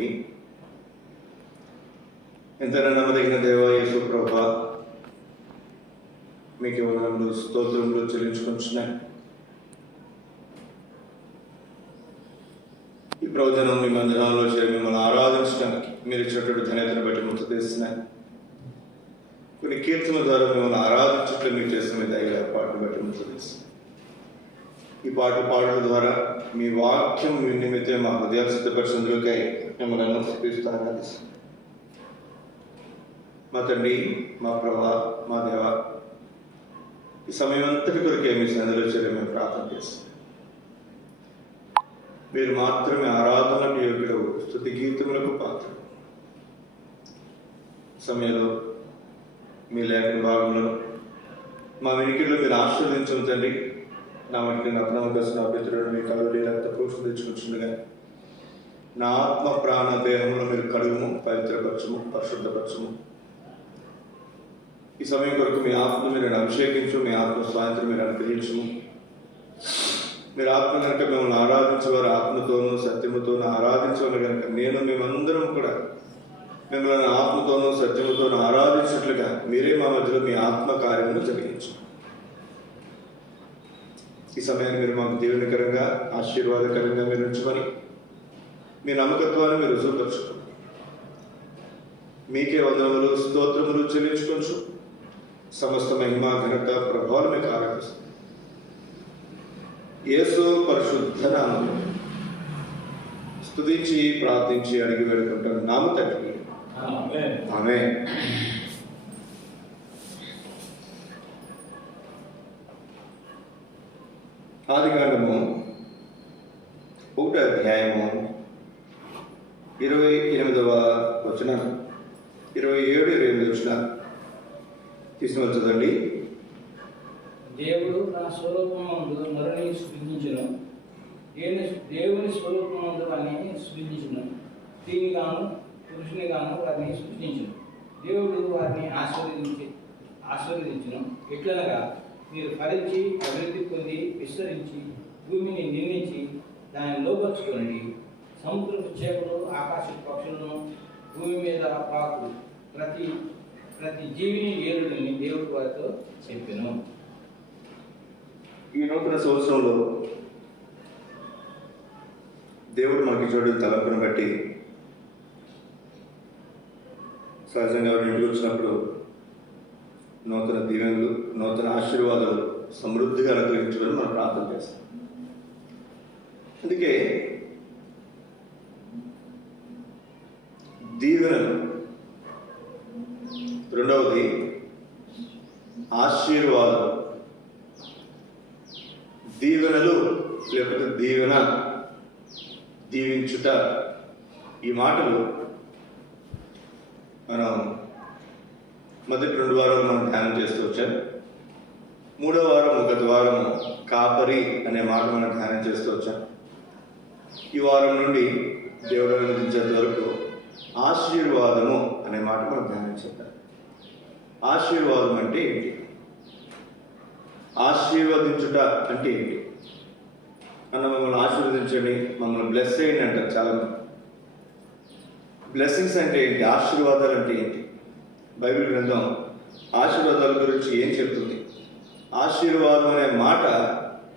దేవునికి, ఎంతైనా నమ్మదగిన దేవ యేసు ప్రభువా, మీకు వందనములు స్తోత్రములు చెల్లించుకుంటున్నాయి. ఈ ప్రవచనం మీ మందిరంలో చేరి మిమ్మల్ని ఆరాధించడానికి మీరు ఇచ్చినటువంటి ధన్యతను బట్టి ముద్ద తీస్తున్నాయి. కొన్ని కీర్తనల ద్వారా మిమ్మల్ని ఆరాధించట్లు మీరు చేసిన మీ దైవ ఏర్పాటును బట్టి ముద్ద తీస్తున్నాయి. ఈ పాటలు పాడడం ద్వారా మీ వాక్యం మీ నిమిత్తం మా హృదయాలు సిద్ధపరిచేందుకై మిమ్మల్ని నమస్కరిస్తాను. మా తండ్రి, మా ప్రభా, మా దేవ, ఈ సమయం అంతటి కొరకే మీ సన్నిధిలో చేరి మేము ప్రార్థన చేస్తాం. మీరు మాత్రమే ఆరాధనకు యోగ్యుడు, స్తుతి గీతములకు పాత్ర. సమయంలో మీ లేఖన భాగంలో మా వెనుకల్లో మీరు ఆశీర్వదించడం తండ్రి. నా వంటి నగ్నవకాశం అభ్యర్థులను మీ కలువలి రక్త ప్రోక్షణ తెచ్చుకుంటుండగా నా ఆత్మ ప్రాణ దేహంలో మీరు కడుగుము, పవిత్రపరచము, పరిశుద్ధపరచము. ఈ సమయం కొరకు మీ ఆత్మను మీరు అభిషేకించు, మీ ఆత్మ స్వాతంత్రం మీరు అనుగ్రహించము. మీరు ఆత్మ కనుక మిమ్మల్ని ఆరాధించేవారు ఆత్మతోనూ సత్యముతోనూ ఆరాధించేవారు కనుక నేను మేమందరం కూడా మిమ్మల్ని ఆత్మతోనూ సత్యముతోనూ ఆరాధించినట్లుగా మీరే మా మధ్యలో మీ ఆత్మ కార్యమును జరిగించు. ఈ సమయాన్ని మీరు మాకు దీవెనకరంగా ఆశీర్వాదకరంగా మీరు ఉంచుకొని మీ నమ్మకత్వాన్ని మీరు రుజువుపరచుకోండి. మీకే వందనములు స్తోత్రములు చెల్లించుకొంచు. సమస్త మహిమ ఘనత ప్రభావాలు మీకు ఆరాధిస్తుంది. యేసు పరిశుద్ధ నామములో స్తుతించి ప్రార్థించి అడిగి వేడుకుంటాను నామ తండ్రి, ఆమేన్. ఆదికాండము 1వ అధ్యాయము 28వ వచనం, 27, 28 వచనాలు తీసుకుని చదవండి. దేవుడు తన స్వరూపమందు నరుని సృజించును, దేవుని స్వరూపమందు వారిని సృజించును, స్త్రీనిగాను పురుషునిగాను వారిని సృజించును. దేవుడు వారిని ఆశీర్వదించును. ఎట్లనగా మీరు ఫలించి అభివృద్ధి పొంది విస్తరించి భూమిని నిర్మించి దాన్ని లోపరుచుకోండి. సముద్రపు చేపలు, ఆకాశ పక్షులను, భూమి మీద పాకు ప్రతి జీవిని ఏలుడని దేవుడు వారితో చెప్పాను. ఈ నూతన సంవత్సరంలో దేవుడు మాకు చూడ తలంపును బట్టి సహజంగా ఇంటికి వచ్చినప్పుడు నూతన దీవెనలు, నూతన ఆశీర్వాదాలు సమృద్ధిగా అనుగ్రహించమని మనం ప్రార్థన చేస్తాం. అందుకే దీవెనలు, రెండవది ఆశీర్వాదం. దీవెనలు లేకపోతే దీవెన, దీవించుట, ఈ మాటలు మనం మొదటి 2 వారాలు మనం ధ్యానం చేస్తూ వచ్చాం. 3వ వారం, గత వారం కాపరి అనే మాట మనం ధ్యానం చేస్తూ వచ్చాం. ఈ వారం నుండి దేవుడు అనుమతించేంత వరకు ఆశీర్వాదము అనే మాట మనం ధ్యానం చేద్దాం. ఆశీర్వాదం అంటే ఏంటి? ఆశీర్వదించుట అంటే ఏంటి? అన్న మమ్మల్ని ఆశీర్వదించండి, మమ్మల్ని బ్లెస్ చేయండి అంటారు చాలామంది. బ్లెస్సింగ్స్ అంటే ఏంటి? ఆశీర్వాదాలు అంటే ఏంటి? బైబిల్ గ్రంథం ఆశీర్వాదాల గురించి ఏం చెప్తుంది? ఆశీర్వాదం అనే మాట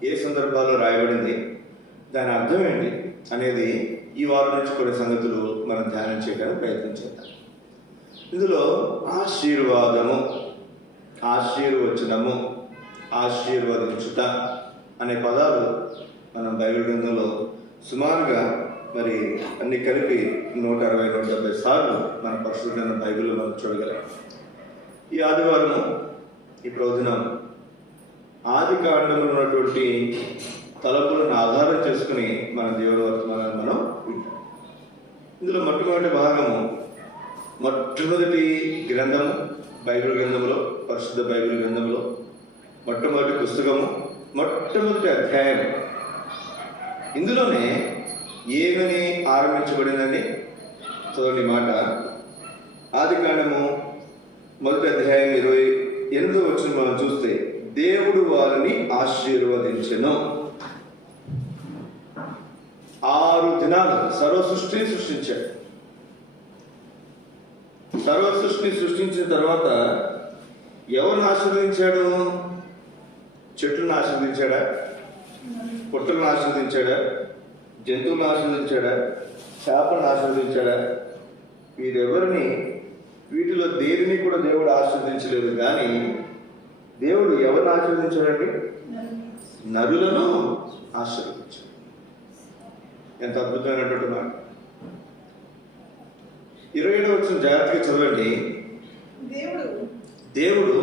ఏ సందర్భాల్లో రాయబడింది, దాని అర్థం ఏంటి అనేది ఈ వారం నుంచి కొన్ని సంగతులు మనం ధ్యానం చేయడానికి ప్రయత్నం చేద్దాం. ఇందులో ఆశీర్వాదము, ఆశీర్వచనము, ఆశీర్వదించుట అనే పదాలు మనం బైబిల్ గ్రంథంలో సుమారుగా మరి అన్ని కలిపి 160-170 సార్లు మన పరిశుద్ధమైన బైబిల్లో మనం చూడగలం. ఈ ఆదివారము, ఈ ప్రవచనం ఆదికాండంలో ఉన్నటువంటి తలపులను ఆధారం చేసుకుని మన దేవుని వర్తమానాన్ని మనం వింటాం. ఇందులో మొట్టమొదటి భాగము, మొట్టమొదటి గ్రంథము బైబిల్ గ్రంథంలో, పరిశుద్ధ బైబిల్ గ్రంథంలో మొట్టమొదటి పుస్తకము, మొట్టమొదటి అధ్యాయం. ఇందులోనే ఏమని ఆరంభించబడిందని చదవండి మాట. ఆదికాండము 1వ అధ్యాయం 28వ వచనం మనం చూస్తే, దేవుడు వారిని ఆశీర్వదించెను. 6 దినాలు సర్వ సృష్టిని సృష్టించాడు. సర్వ సృష్టిని సృష్టించిన తర్వాత ఎవరిని ఆశీర్వదించాడు? చెట్లను ఆశీర్వదించాడా? పుట్టలను ఆశీర్వదించాడా? జంతువులను ఆశీర్వదించాడా? చేపలను ఆశీర్వదించాడా? వీటిలో దేనిని కూడా దేవుడు ఆశీర్వదించలేదు. కానీ దేవుడు ఎవరిని ఆశీర్వదించాడండి? నరులను ఆశీర్వదించాడు. ఎంత అద్భుతమైనటువంటి మాట. 27వ వచనం జాగ్రత్తగా చదవండి. దేవుడు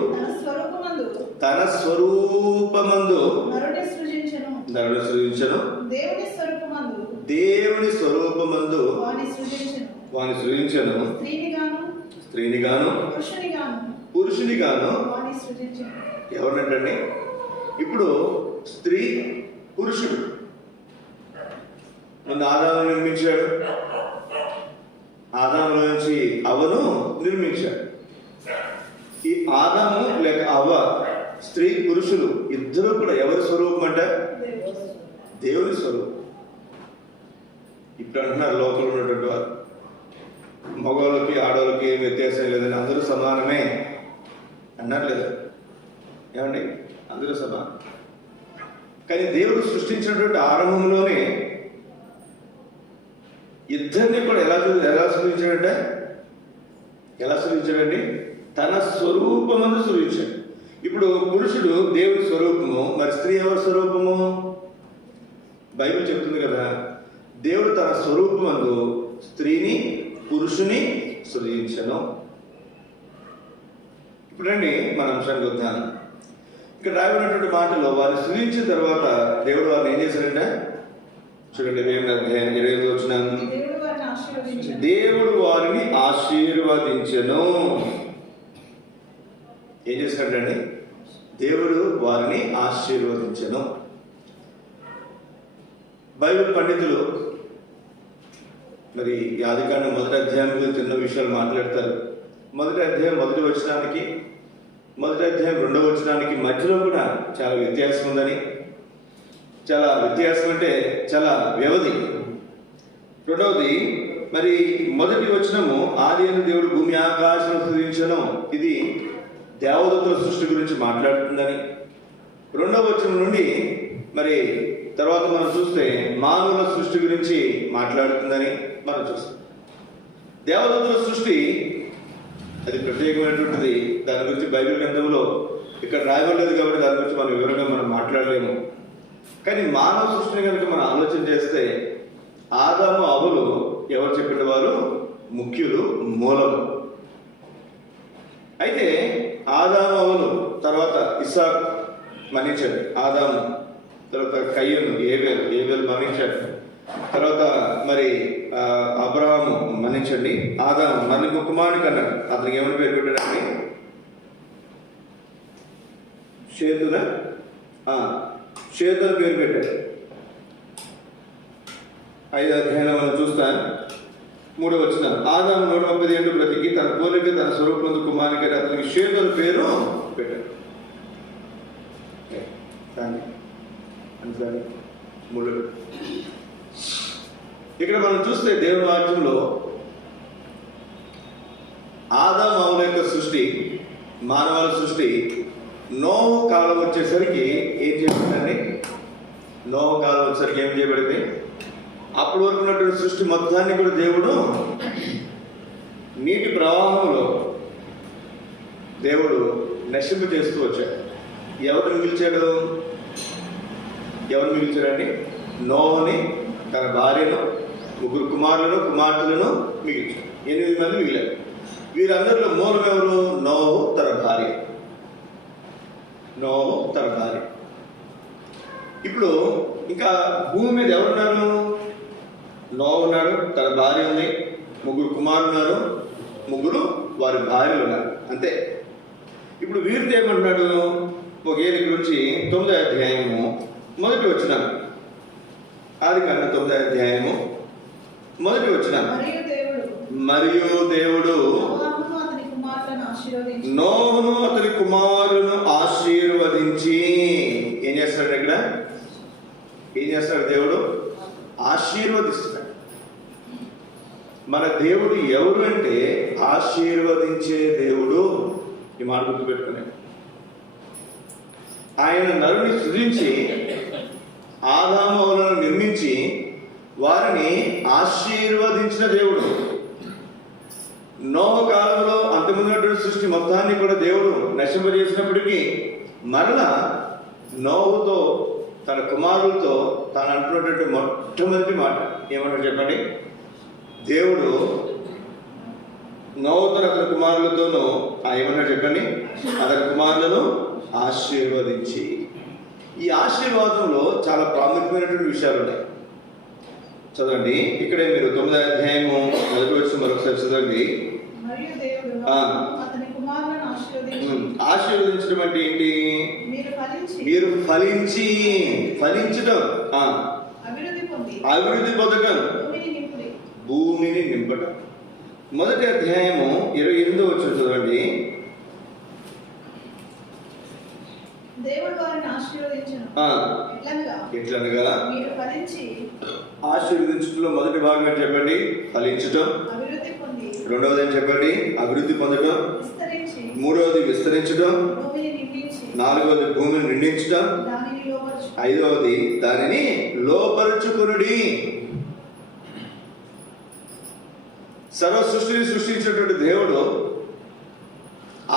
తన స్వరూపమందు నరుని సృజించెను. దేవుని స్వరూపమందు వాని సృజించెను. స్త్రీనిగాను పురుషునిగాను. ఎవరినంటండి? ఇప్పుడు స్త్రీ, పురుషుడు. ముందు ఆదాము నిర్మించాడు, ఆదాములో నుంచి అవ్వను నిర్మించాడు. ఈ ఆదాము లేక అవ్వ, స్త్రీ పురుషులు ఇద్దరు కూడా ఎవరి స్వరూపం అంటే? దేవుని స్వరూపం. ఇప్పుడు అంటున్నారు లోకంలో ఉన్నటువంటి వారు, మగవాళ్ళకి ఆడవాళ్ళకి ఏం వ్యత్యాసం లేదని, అందరూ సమానమే అన్నారు లేదా? ఏమండి? అందరూ సమానం. కానీ దేవుడు సృష్టించినటువంటి ఆరంభంలోనే ఇద్దరిని కూడా ఎలా సృజించాడంటే? ఎలా సృజించాడండి? తన స్వరూపమందు సృజించాడు. ఇప్పుడు పురుషుడు దేవుని స్వరూపము, మరి స్త్రీ ఎవరి స్వరూపము? బైబిల్ చెప్తుంది కదా, దేవుడు తన స్వరూపమందు స్త్రీని పురుషుని సృజించను. ఇప్పుడండి మన అంశానికి వద్దాం. ఇక్కడ రాయబడినటువంటి మాటలో వారిని సృజించిన తర్వాత దేవుడు వారిని ఏం చేశాడంటే? చూడండి, 28వ వచనం. దేవుడు వారిని ఆశీర్వదించెను. ఏం చేశాడండి? దేవుడు వారిని ఆశీర్వదించెను. బైబిల్ పండితులు మరి ఆదికాండం 1వ అధ్యాయం గురించి ఎన్నో విషయాలు మాట్లాడతారు. 1వ అధ్యాయం 1వ వచనానికి 1వ అధ్యాయం 2వ వచనానికి మధ్యలో కూడా చాలా వ్యత్యాసం ఉందని, చాలా వ్యత్యాసం అంటే చాలా వ్యవధి. రెండవది, మరి మొదటి వచనము ఆదియందు దేవుడు భూమి ఆకాశం సృజించెను, ఇది దేవదూతల సృష్టి గురించి మాట్లాడుతుందని, రెండవ వచనం నుండి మరి తర్వాత మనం చూస్తే మానవుల సృష్టి గురించి మాట్లాడుతుందని మనం చూస్తాం. దేవదూతల సృష్టి అది ప్రత్యేకమైనటువంటిది. దాని గురించి బైబిల్ గ్రంథంలో ఇక్కడ రాయబడలేదు కాబట్టి దాని గురించి మనం వివరంగా మనం మాట్లాడలేము. కానీ మానవ సృష్టిని కనుక మనం ఆలోచన చేస్తే ఆదాము అవ్వలు ఎవరు చెప్పిన వారు? ముఖ్యులు, మూలము. అయితే ఆదాము అవ్వలు తర్వాత ఇస్సాకు మరణించాడు, ఆదాము తర్వాత కయ్యను, ఏబేలు మరణించాడు, తర్వాత మరి అబ్రహాము మరణించండి, ఆదాము మళ్ళీ కుమారుడికి అన్నాడు. అతనికి ఏమని పేరు పెట్టాడండి? షేతున పేరు పెట్టాడు. 5వ అధ్యాయంలో మనం చూస్తాను. 3వ వచనం. ఆదాము 130 ఏళ్ళు బ్రతికి తన పోలిక తన స్వరూపంతో కుమారునికి అతనికి షేతున పేరు పెట్టాడు. ఇక్కడ మనం చూస్తే దేవుని వాక్యంలో ఆదాము అవ్వల యొక్క సృష్టి, మానవాల సృష్టి నోహు కాలం వచ్చేసరికి ఏం చేయబడిందండి? నోహు కాలం వచ్చేసరికి ఏం చేయబడింది? అప్పటి వరకు ఉన్నటువంటి సృష్టి మొత్తాన్ని కూడా దేవుడు నీటి ప్రవాహంలో దేవుడు నశింప చేస్తూ వచ్చాడు. ఎవరిని మిగిల్చాడు? ఎవరు మిగిల్చాడండి? నోహుని, తన భార్యను, 3 కుమారులను, కుమార్తెలను మిగిల్చాడు. 8 మంది మిగిలారు. వీరందరిలో మూలం ఎవరు? నోహు తన భార్య. ఇప్పుడు ఇంకా భూమి మీద ఎవరున్నారు? నోహు ఉన్నాడు, తన భార్య ఉంది, 3 కుమారులు ఉన్నారు, 3 వారి భార్యలు ఉన్నారు, అంతే. ఇప్పుడు వీరితో ఏమంటున్నాడు? ఒక ఏళ్ళ నుంచి 9వ అధ్యాయము మొదటి వచనం. ఆదికాండం 9వ అధ్యాయము మొదటి వచనం. మరియు దేవుడు నోహును అతని కుమారులను ఆశీర్వదించి ఏం చేస్తాడు? ఇక్కడ ఏం చేస్తాడు? దేవుడు ఆశీర్వదిస్తున్నాడు. మన దేవుడు ఎవరు అంటే ఆశీర్వదించే దేవుడు. ఈ మాట గుర్తుపెట్టుకునే, ఆయన నరుని సృజించి ఆదాములను నిర్మించి వారిని ఆశీర్వదించిన దేవుడు. నోహ కాలంలో అంతకుముందున్నటువంటి సృష్టి మొత్తాన్ని కూడా దేవుడు నశింపజేసినప్పటికీ మరలా నోహుతో తన కుమారులతో తాను అంటున్నటువంటి మొట్టమొదటి మాట ఏమంటారు చెప్పండి? దేవుడు నోహుతో అతని కుమారులతోనూ ఏమన్నా చెప్పండి, అతని కుమారులను ఆశీర్వదించి. ఈ ఆశీర్వాదంలో చాలా ప్రాముఖ్యమైనటువంటి విషయాలు ఉన్నాయి. చదవండి, ఇక్కడే మీరు 9వ అధ్యాయము 1వ వచనం మరొకసారి చదవండి. ఆశీర్వదించడం అంటే ఏంటి? మీరు ఫలించి, ఫలించడం, అభివృద్ధి పొందడం, భూమిని నింపడం. 1వ అధ్యాయము 28వ వచనం చదవండి. దేవుడు వారిని ఆశీర్వదించును. ఎట్లనగా మీరు ఫలించి, ఆశీర్వదించడంలో మొదటి భాగం ఏంటి చెప్పండి? ఫలించటం. అభివృద్ధి పొంది, రెండవది ఏం చెప్పండి? అభివృద్ధి పొందటం. విస్తరించి, మూడవది విస్తరించడం. భూమిని నిండించి, నాలుగవది భూమిని నిండించడం. దానిని లోపరుచు, ఐదవది దానిని లోపరుచుకునుడి. సర్వ సృష్టిని సృష్టించినటువంటి దేవుడు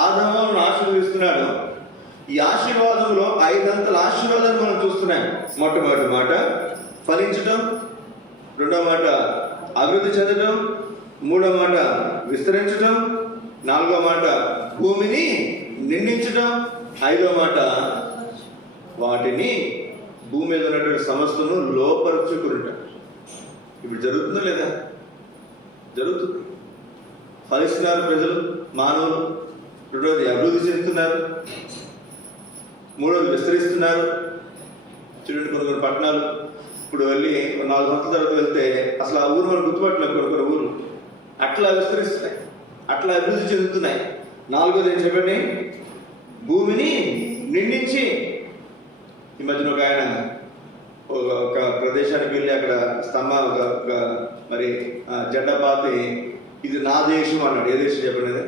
ఆదామును ఆశీర్వదిస్తున్నాడు. ఈ ఆశీర్వాదంలో 5 అంతల ఆశీర్వాదాన్ని మనం చూస్తున్నాం. మొట్టమొదటి మాట ఫలించడం, రెండవ మాట అభివృద్ధి చెందడం, మూడవ మాట విస్తరించడం, నాలుగవ మాట భూమిని నిండించడం, ఐదవ మాట వాటిని భూమి మీద ఉన్నటువంటి సమస్తను లోపరుచుకుంటాం. ఇప్పుడు జరుగుతుందా లేదా? జరుగుతుంది. ఫలిస్తున్నారు ప్రజలు, మానవులు. రెండవది అభివృద్ధి చెందుతున్నారు, మూడవది విస్తరిస్తున్నారు. చూడండి, కొన్ని పట్టణాలు ఇప్పుడు వెళ్ళి 4 సంవత్సరాల తర్వాత వెళ్తే అసలు ఆ ఊరు మనం గుర్తుపట్టలేదు. కొన్ని ఊరు అట్లా విస్తరిస్తున్నాయి, అట్లా అభివృద్ధి చెందుతున్నాయి. నాలుగోది ఏం చెప్పండి? భూమిని నిండించి. ఈ మధ్యన ఒక ఆయన ఒక ప్రదేశానికి వెళ్ళి అక్కడ మరి జెండా పాతి ఇది నా దేశం అన్నాడు. ఏ దేశం చెప్పండి?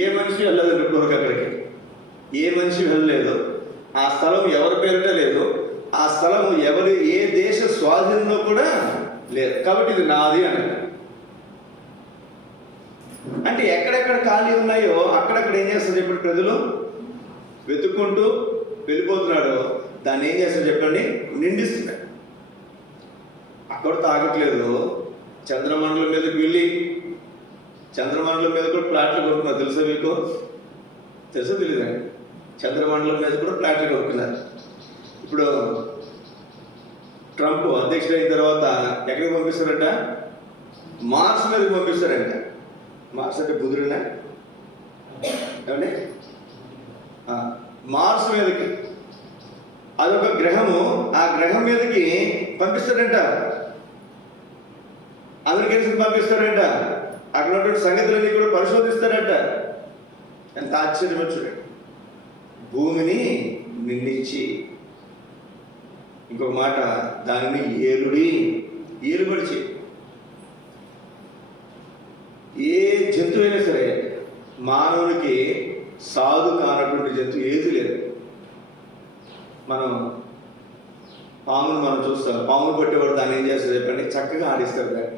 ఏ మనిషి వెళ్ళలేదు ఇప్పటివరకు అక్కడికి. ఏ మనిషి వెళ్ళలేదు. ఆ స్థలం ఎవరి పేరిట లేదు. ఆ స్థలం ఏ దేశ స్వాధీనంలో కూడా లేదు. కాబట్టి ఇది నాది అన్నాడు. అంటే ఎక్కడెక్కడ ఖాళీ ఉన్నాయో అక్కడక్కడ ఏం చేస్తారు చెప్పండి? ప్రజలు వెతుక్కుంటూ వెళ్ళిపోతున్నాడు. దాన్ని ఏం చేస్తారు చెప్పండి? నిండిస్తున్నాడు. అక్కడ తాగట్లేదు. చంద్రమండలం మీదకి వెళ్ళి చంద్రమండలం మీద కూడా ప్లాట్లు కొనుక్కున్నారు. తెలుసా మీకు? తెలుసా తెలియదండి? చంద్రమండలం మీద కూడా ప్లాట్లు కొనుక్కున్నారు. ఇప్పుడు ట్రంప్ అధ్యక్షుడు అయిన తర్వాత ఎక్కడికి పంపిస్తారంట? మార్స్ మీదకి పంపిస్తారంట. మార్స్ అంటే బుధుడినా ఏమండి? మార్స్ మీదకి, అదొక గ్రహము. ఆ గ్రహం మీదకి పంపిస్తారంట. అమెరికన్స్ పంపిస్తారంట. అక్కడ ఉన్నటువంటి సంగతులన్నీ కూడా పరిశోధిస్తారంట. ఎంత ఆశ్చర్యమో చూడండి. భూమిని నిండించి, ఇంకొక మాట దానిని ఏలుబడి చేయి. ఏ జంతువు అయినా సరే మానవునికి సాధు కానటువంటి జంతువు ఏది లేదు. మనం పామును మనం చూస్తాం. పామును పట్టేవాడు దాన్ని ఏం చేస్తారు చెప్పండి? చక్కగా ఆడిస్తారు దాన్ని.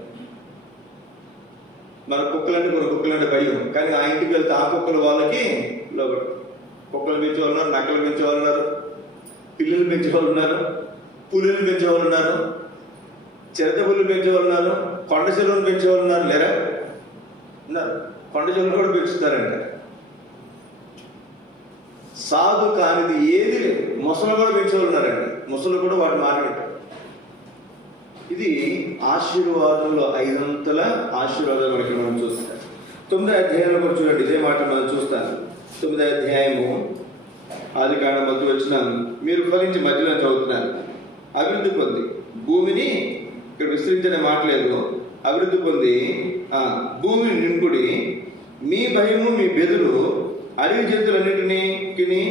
మన కుక్కలంటే భయం, కానీ ఆ ఇంటికి వెళ్తే ఆ కుక్కలు వాళ్ళకి లోపల. కుక్కలు పెంచే వాళ్ళు ఉన్నారు, నక్కలు పెంచే వాళ్ళు ఉన్నారు, పిల్లులు పెంచే వాళ్ళు ఉన్నారు, పులులు పెంచే వాళ్ళు ఉన్నారు, చిరత పుల్లు పెంచే వాళ్ళు ఉన్నారు, కొండ చెరువులు పెంచే వాళ్ళు ఉన్నారు. లేరా? ఉన్నారు. కొండ చెరువులు కూడా పెంచుతారంట. సాధు కానిది ఏది లేదు. మొసలు కూడా పెంచేవాళ్ళు ఉన్నారండి. మొసలు కూడా వాటి మాట వింటారు. ఇది ఆశీర్వాదంలో 5 అంతల ఆశీర్వాదాలు మనకి మనం చూస్తాం. 9వ అధ్యాయంలో కూడా చూడండి, ఇదే మాట మనం చూస్తాను. 9వ అధ్యాయము ఆదికాండం 1వ వచనం. మీరు ఫలించి మధ్యలో చదువుతున్నారు. అభివృద్ధి పొంది భూమిని, ఇక్కడ విస్తరించనే మాట లేదు, అభివృద్ధి పొంది భూమిని నింపుడి. మీ భయము మీ బెదురు అడవి జంతువులన్నింటినీ,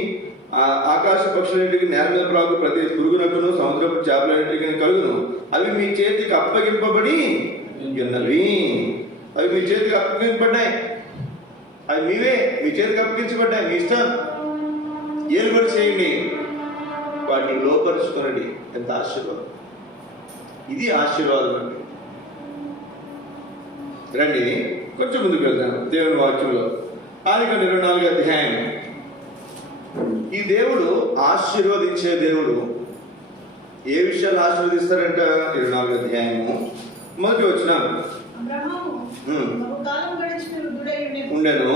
ఆకాశ పక్షులన్నింటికి, నేల మీద ప్రాకు ప్రతి పురుగునకును, సముద్రపు చేపలన్నింటికి కలుగును. అవి మీ చేతికి అప్పగింపబడి ఉన్నవి. అవి మీ చేతికి అప్పగించబడ్డాయి. అవి మీవే, మీ చేతికి అప్పగించబడ్డాయి. మీ ఇష్టం ఏలుబడి చేయండి, వాటిని లోపరుచుకునండి. ఎంత ఆశీర్వాదం! ఇది ఆశీర్వాదం అండి. రండి కొంచెం ముందుకు వెళ్తాను దేవుని వాక్యంలో. ఆదికాండం 24వ అధ్యాయం. ఈ దేవుడు ఆశీర్వదించే దేవుడు. ఏ విషయాలు ఆశీర్వదిస్తారంట? 24వ అధ్యాయము మొదటి వచనం. అబ్రహాము బహుకాలం గడిచిన వృద్ధుడై ఉండెను,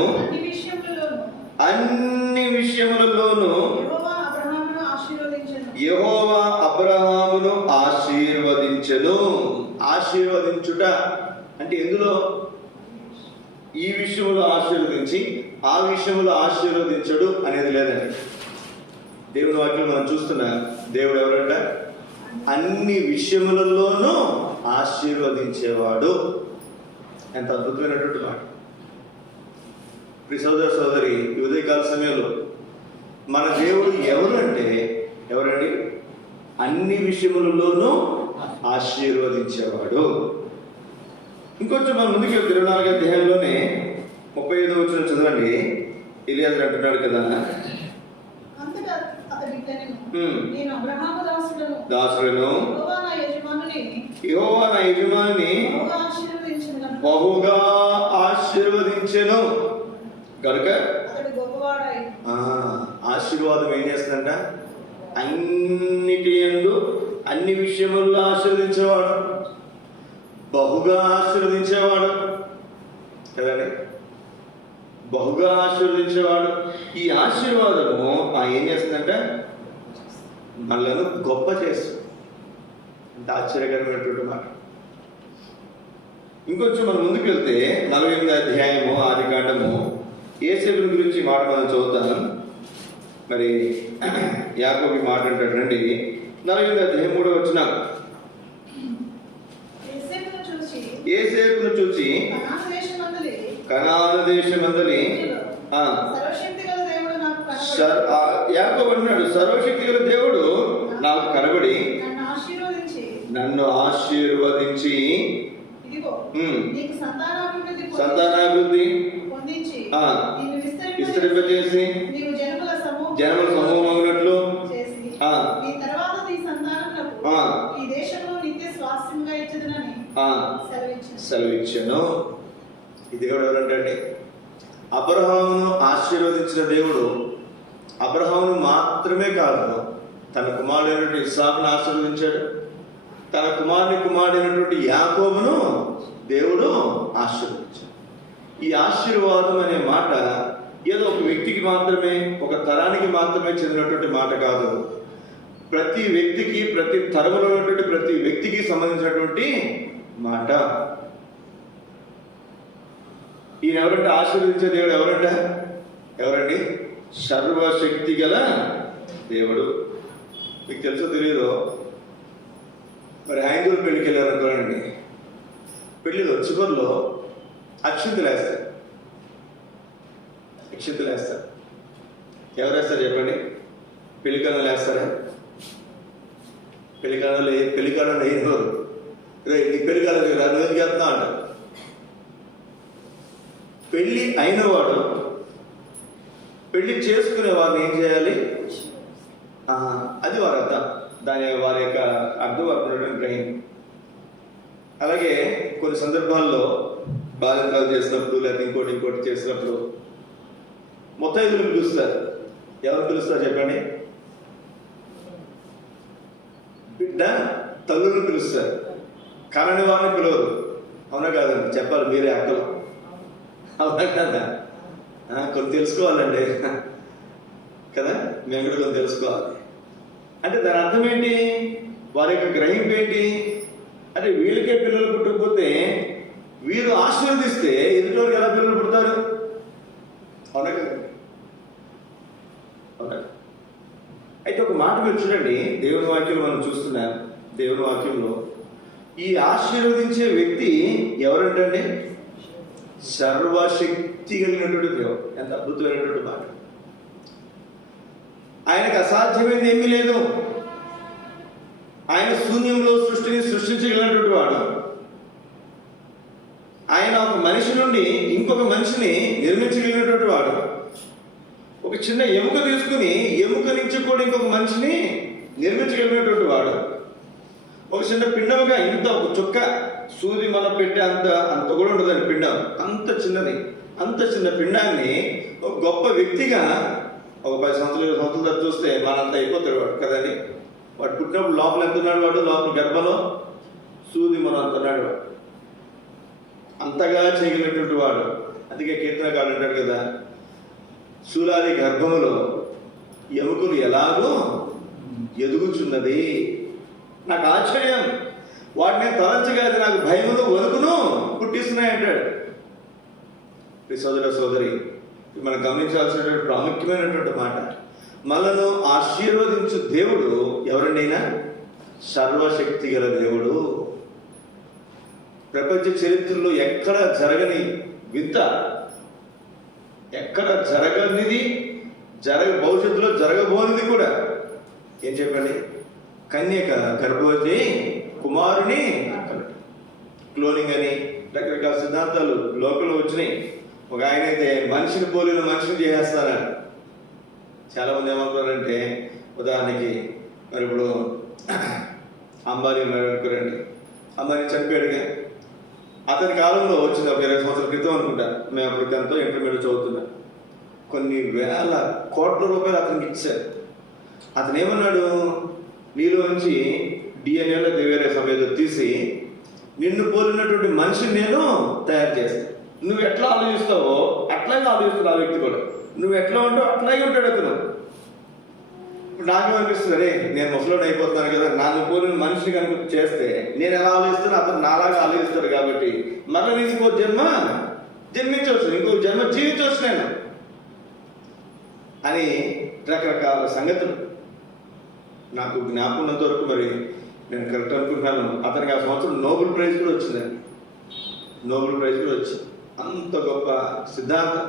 అన్ని విషయములలోనూ అన్ని యెహోవా అబ్రహామును ఆశీర్వదించెను. ఆశీర్వదించుట అంటే ఎందులో? ఈ విషయంలో ఆశీర్వదించి ఆ విషయంలో ఆశీర్వదించడు అనేది లేదండి. దేవుని వాక్యం మనం చూస్తున్నాం. దేవుడు ఎవరంట? అన్ని విషయములలోనూ ఆశీర్వదించేవాడు. ఎంత అద్భుతమైనటువంటి మాట. ప్రియ సోదర సోదరి, ఈ ఉదయకాల సమయంలో మన దేవుడు ఎవరంటే ఎవరండి? అన్ని విషయములలోనూ ఆశీర్వదించేవాడు. ఇంకొంచెం మనం ముందుకు 24వ అధ్యాయంలోనే 35వ వచనం చదవండి. ఎలియాజరు అంటున్నాడు కదా, దాసులను యెహోవా నా యజమానిని బహుగా ఆశీర్వదించెను కనుక. ఆశీర్వాదం ఏం చేస్తుందంట? అన్నిటి యందు అన్ని విషయముల్లో ఆశీర్వదించేవాడు, బహుగా ఆశీర్వదించేవాడు కదండి. బహుగా ఆశీర్వదించేవాడు. ఈ ఆశీర్వాదము ఏం చేస్తుందంట? మనలను గొప్ప చేస్తుంది. అంత ఆశ్చర్యకరమైనటువంటి మాట. ఇంకొంచెం మనం ముందుకు వెళ్తే 48వ అధ్యాయము ఆదికాండము యోసేపుని గురించి మాట మనం చదువుతాం. మరి యాకోబు మాట అంటాడు రండి. 48వ అధ్యాయం 3వ వచనం. యోసేపును చూచి కనాను దేశమందలి యాకోబు అన్నాడు, సర్వశక్తి గల దేవుడు నాకు కనబడి నన్ను ఆశీర్వదించి సంతానాభివృద్ధి విస్తరింపజేసి జనముల సమూహమైనట్లు సెలవిచ్చాను. ఈ దేవుడు ఎవరంటే అబ్రహామును ఆశీర్వదించిన దేవుడు. అబ్రహామును మాత్రమే కాదు, తన కుమారుడైనటువంటి ఇస్సాకును ఆశీర్వదించాడు. తన కుమారుడైనటువంటి యాకోబును దేవుడు ఆశీర్వదించాడు. ఈ ఆశీర్వాదం అనే మాట ఏదో ఒక వ్యక్తికి మాత్రమే, ఒక తరానికి మాత్రమే చెందినటువంటి మాట కాదు. ప్రతి వ్యక్తికి, ప్రతి తరములో ఉన్నటువంటి ప్రతి వ్యక్తికి సంబంధించినటువంటి మాట. ఈయన ఎవరంటే? ఆశీర్వదించే దేవుడు ఎవరంట? ఎవరండి? సర్వశక్తి గల దేవుడు. మీకు తెలుసో తెలియదో, మరి హైందవులు పెళ్ళికి వెళ్ళారు అనుకోనండి. పెళ్ళిలో చివరిలో అక్షింతలు వేస్తారు. అక్షింతలు వేస్తారు. ఎవరు వేస్తారు చెప్పండి? పెళ్లికారణాలు వేస్తారా? పెళ్లికారణాలు వేయరు. నీ పెళ్లికాలం నువ్వు చేస్తున్నా అంటారు. పెళ్ళి అయినవాడు, పెళ్లి చేసుకునే వారిని ఏం చేయాలి? అది వారి అర్థం. వారి యొక్క అర్థం వారు గ్రహం. అలాగే కొన్ని సందర్భాల్లో బాలింతరాలు చేసినప్పుడు, లేకపోతే ఇంకోటి చేసినప్పుడు ముత్తైదులు పిలుస్తారు. ఎవరు పిలుస్తారు చెప్పండి? బిడ్డ తల్లులను పిలుస్తారు, కారణి వారిని పిలవరు. అవునా కాదండి? చెప్పాలి మీరే అక్కలు. అవునా కదా? కొన్ని తెలుసుకోవాలండి కదా, మేము కూడా కొన్ని తెలుసుకోవాలి. అంటే దాని అర్థం ఏంటి? వారి యొక్క గ్రహింపు ఏంటి అంటే, వీళ్ళకే పిల్లలు పుట్టకపోతే వీరు ఆశీర్వదిస్తే ఎదుటివారికి ఎలా పిల్లలు పుడతారు? అవునా కదండి? అవునా? అయితే ఒక మాట మీరు చూడండి, దేవుని వాక్యం మనం చూస్తున్నాం. దేవుని వాక్యంలో ఈ ఆశీర్వదించే వ్యక్తి ఎవరంటే సర్వశక్తి కలిగినటువంటి దేవుడు. ఎంత అద్భుతమైనటువంటి మాట. ఆయనకు అసాధ్యమైనది ఏమీ లేదు. ఆయన శూన్యంలో సృష్టిని సృష్టించగలిగినటువంటి వాడు. ఆయన ఒక మనిషి నుండి ఇంకొక మనిషిని నిర్మించగలిగినటువంటి వాడు. ఒక చిన్న ఎముక తీసుకుని ఎముక నుంచి కూడా ఇంకొక మనిషిని నిర్మించగలిగినటువంటి వాడు. ఒక చిన్న పిండముగా ఇంత ఒక చుక్క సూది మనం పెట్టే అంత కూడా ఉండదండి పిండం, అంత చిన్నది. అంత చిన్న పిండాన్ని ఒక గొప్ప వ్యక్తిగా ఒక 10 సంవత్సరాలు 20 సంవత్సరాల తర్వాత చూస్తే మనంత అయిపోతాడు వాడు కదండి. వాడు పుట్టినప్పుడు లోపల ఎంత ఉన్నాడు, వాడు లోపల గర్భంలో సూది మనం అంత ఉన్నాడు వాడు. అంతగా చేయగలిగినటువంటి వాడు. అందుకే కీర్తనకారుడు అంటాడు కదా, శూలాది గర్భములో ఎముకలు ఎలాగో ఎదుగుచున్నది. నాకు ఆశ్చర్యం, వాటిని తలంచగాది నాకు భయమును వణుకును పుట్టిస్తున్నాయి అంటాడు. సోదర సోదరి, మనం గమనించాల్సినటువంటి ప్రాముఖ్యమైనటువంటి మాట, మనను ఆశీర్వదించు దేవుడు ఎవరినైనా సర్వశక్తి గల దేవుడు. ప్రపంచ చరిత్రలో ఎక్కడ జరగని వింత, ఎక్కడ జరగనిది, భవిష్యత్తులో జరగబోనిది కూడా ఏం చెప్పండి, కన్యక గర్భవతి కుమారుని క్లోనింగ్ అని రకరకాల సిద్ధాంతాలు లోకంలో వచ్చినాయి. ఒక ఆయన అయితే మనిషిని పోలిన మనిషిని చేసేస్తానని. చాలా మంది ఏమనుకున్నారంటే, ఉదాహరణకి మరి ఇప్పుడు అంబానీ అనుకోరండి, అంబానీ చనిపోయాడుగా, అతని కాలంలో వచ్చింది ఒక 20 సంవత్సరాల క్రితం అనుకుంటా, మేము అప్పుడు ఎంతో ఇంటర్మీడియట్ చదువుతున్నాం, కొన్ని వేల కోట్ల రూపాయలు అతనికి ఇచ్చారు. అతను ఏమన్నాడు, నీలో నుంచి డిఎన్ఏలో వేరే సమయంలో తీసి నిన్ను పోలినటువంటి మనిషిని నేను తయారు చేస్తాను. నువ్వు ఎట్లా ఆలోచిస్తావో అట్లాగే ఆలోచిస్తాడు ఆ వ్యక్తి కూడా. నువ్వు ఎట్లా ఉంటావు అట్లాగే ఉంటాడు అతను. ఇప్పుడు నాకేమనిపిస్తుంది, అరే నేను ముసలోడు అయిపోతున్నాను కదా, నాకు పోలిన మనిషిని కనుక చేస్తే నేను ఎలా ఆలోచిస్తాను అతను నాలాగా ఆలోచిస్తాడు. కాబట్టి మళ్ళీ నేను ఇంకో జన్మ జన్మించవచ్చు, ఇంకో జన్మ జీవించవచ్చు నేను అని రకరకాల సంగతులు నాకు జ్ఞాపకం ఉన్నంత వరకు. మరి నేను కరెక్ట్ అనుకుంటున్నాను, అతనికి ఆ సంవత్సరం నోబెల్ ప్రైజ్ కూడా వచ్చిందండి. నోబెల్ ప్రైజ్ కూడా వచ్చింది. అంత గొప్ప సిద్ధాంతం.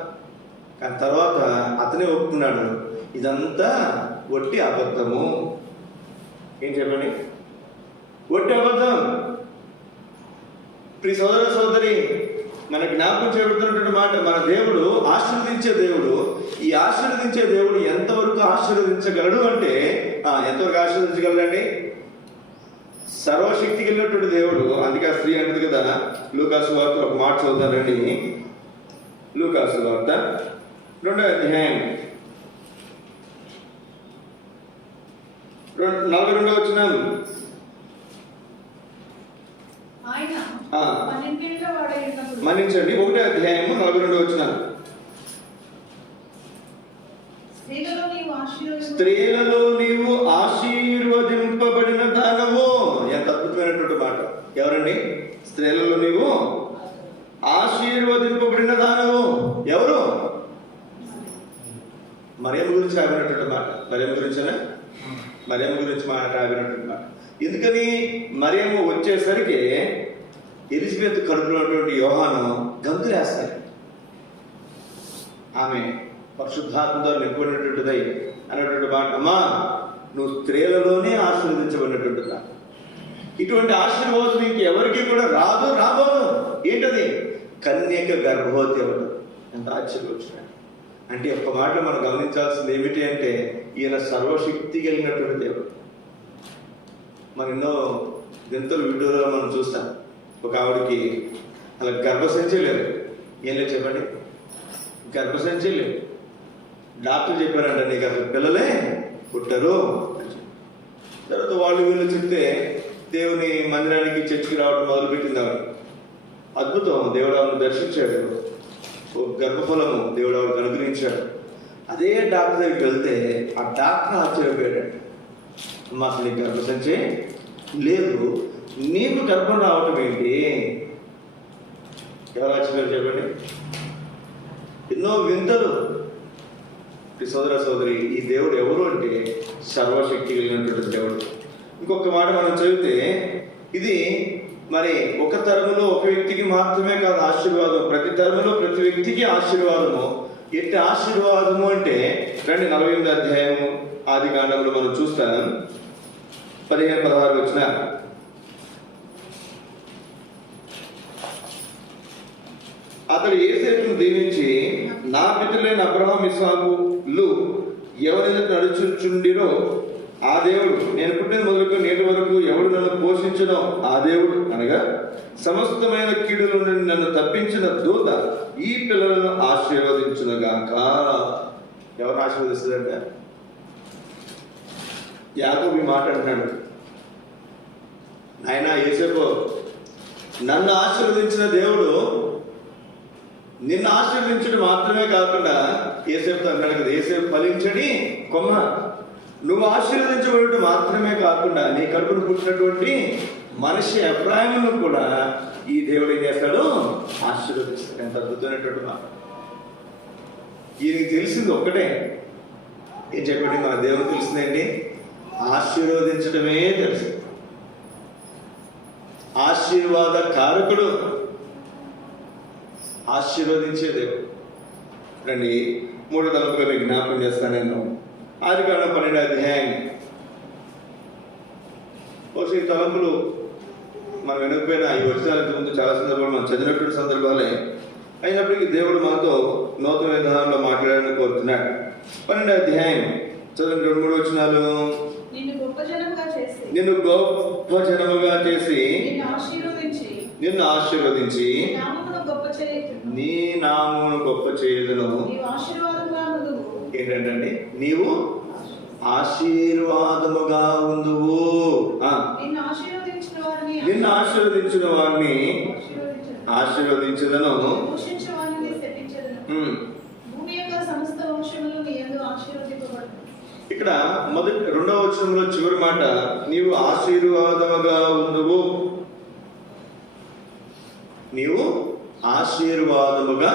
కానీ తర్వాత అతనే ఒప్పుకున్నాడు, ఇదంతా ఒట్టి అబద్ధము. ఏం చెప్పండి, ఒట్టి అబద్ధం. ప్రియ సోదర సోదరి, మన జ్ఞాపకం చేయబడుతున్నటువంటి మాట, మన దేవుడు ఆశీర్వదించే దేవుడు. ఈ ఆశీర్వదించే దేవుడు ఎంతవరకు ఆశీర్వదించగలడు అంటే, ఎంతవరకు ఆశీర్వదించగలడండి? సర్వశక్తి కలిగినటువంటి దేవుడు. అందుకే ఆ స్త్రీ అంటుంది కదా, లూకాసు వార్త ఒక మాట చదువుతారండి. లూకాసు వార్త 2వ అధ్యాయం 42వ వచనం. మన్నించండి, 1వ అధ్యాయము 42వ వచనం. స్త్రీలలో నీవు ఆశీర్వదింపబడిన దానవు. ఎంత అద్భుతమైనటువంటి మాట. ఎవరండి? స్త్రీలలో నీవు ఆశీర్వదింపబడిన దానవు. ఎవరు? మరియమ్మ గురించి రాబినటువంటి మాట. మరియమ్మ గురించేనా? మరియమ్మ గురించి మాట రాబినటువంటి మాట. ఎందుకని? మరియమ్మ వచ్చేసరికి ఎలిజబెత్ కడుపులో ఉన్నటువంటి యోహాను గంతులేస్తాడు. ఆమె పరిశుద్ధాత్మతో నింపబడినటువంటిదై అన్నటువంటి మాట, అమ్మా నువ్వు స్త్రీలలోనే ఆశీర్వదించబడినటువంటి. ఇటువంటి ఆశీర్వాదం నీకు ఎవరికి కూడా రాబోదు. ఏంటది? కన్యక గర్భవతి అవ్వదు. ఎంత ఆశ్చర్యం వచ్చినాయి. అంటే ఒక్క మాట మనం గమనించాల్సింది ఏమిటి అంటే, ఈయన సర్వశక్తి కలిగినటువంటి దేవుడు. మనం ఎన్నో వింతలు వీడియోలో మనం చూస్తాం. ఒక ఆవిడకి అలా గర్భసంచి లేదు. ఏం లేదు చెప్పండి, గర్భసంచి లేదు. డాక్టర్ చెప్పారంట, నీకు అసలు పిల్లలే పుట్టరు. తర్వాత వాళ్ళు వీళ్ళు చెప్తే దేవుని మందిరానికి చర్చికి రావడం మొదలుపెట్టింది ఆవిడ. అద్భుతం, దేవుడు ఆవిడను దర్శించాడు. గర్భఫలము దేవుడు ఆవిడకు అనుగ్రహించాడు. అదే డాక్టర్ దగ్గరికి వెళ్తే ఆ డాక్టర్ ఆశ్చర్యపోయాడు. అమ్మ అసలు నీకు గర్భసంచి లేదు, నీకు గర్భం రావటం ఏంటి? ఎవరు ఆశ్చర్యాలు చెప్పండి. ఎన్నో వింతలు. సోదర సోదరి, ఈ దేవుడు ఎవరు అంటే సర్వశక్తి కలిగినటువంటి దేవుడు. ఇంకొక మాట మనం చదివితే, ఇది మరి ఒక తరములో ఒక వ్యక్తికి మాత్రమే కాదు ఆశీర్వాదం, ప్రతి తరములో ప్రతి వ్యక్తికి ఆశీర్వాదము. ఎట్టి ఆశీర్వాదము అంటే రండి 48వ అధ్యాయము ఆది కాండంలో మనం చూస్తాం. 15-16 వచ్చిన అతడు యోసేపును దీవించి, నా పితరులైన అబ్రహాము ఇస్సాకులు ఎవరైతే నడుచుచుండిరో ఆ దేవుడు, నేను పుట్టిన మొదలుకు నేటి వరకు ఎవడు నన్ను పోషించడం ఆ దేవుడు అనగా సమస్తమైన కీడుల నుండి నన్ను తప్పించిన దూత ఈ పిల్లలను ఆశీర్వదించునుగాక. ఎవరు ఆశీర్వదిస్తుందంట? యాకోబు ఈ మాట అంటున్నాడు, నాయనా యోసేపు, నన్ను ఆశీర్వదించిన దేవుడు నిన్ను ఆశీర్వదించడం మాత్రమే కాకుండా యోసేపుతో అన్నాడు కదా, యోసేపు ఫలించని కొమ్మ, నువ్వు ఆశీర్వదించబడటం మాత్రమే కాకుండా నీ కడుపును పుట్టినటువంటి మనిషి ఎఫ్రాయిమును కూడా ఈ దేవుడు ఏం చేస్తాడు? ఆశీర్వదిస్తాడు. ఎంత అద్భుతమైనటువంటి మాట. ఈయనకి తెలిసింది ఒక్కటే, ఏం చెప్పండి, మన దేవుడు తెలిసిందండి, ఆశీర్వదించడమే తెలుసు. ఆశీర్వాద కారకుడు, ఆశీర్వదించే దేవుడు. రండి 3 తలంపుగా మీకు జ్ఞాపకం చేస్తాను. నేను ఆదికాండం 12వ అధ్యాయం. ఈ తలంపులు మనం వెనకపోయినా ఈ వచనాలకు ముందు చాలా సందర్భాలు మనం చదివినటువంటి సందర్భాలే అయినప్పటికీ దేవుడు మనతో నూతన విధానంలో మాట్లాడాలని కోరుతున్నాడు. 12వ అధ్యాయం చదువు 2-3 వచనాలు. నిన్ను గొప్ప జనముగా చేసి నిన్ను ఆశీర్వదించి నీ నామమును గొప్ప చేయుదును. ఏంటంటే నీవు ఆశీర్వాదముగా ఉందువు. నిన్ను ఆశీర్వదించిన వారిని ఆశీర్వదించుదను. ఇక్కడ 2వ వచనంలో చివరి మాట, నీవు ఆశీర్వాదముగా ఉందువు. నీవు ఆశీర్వాదముగా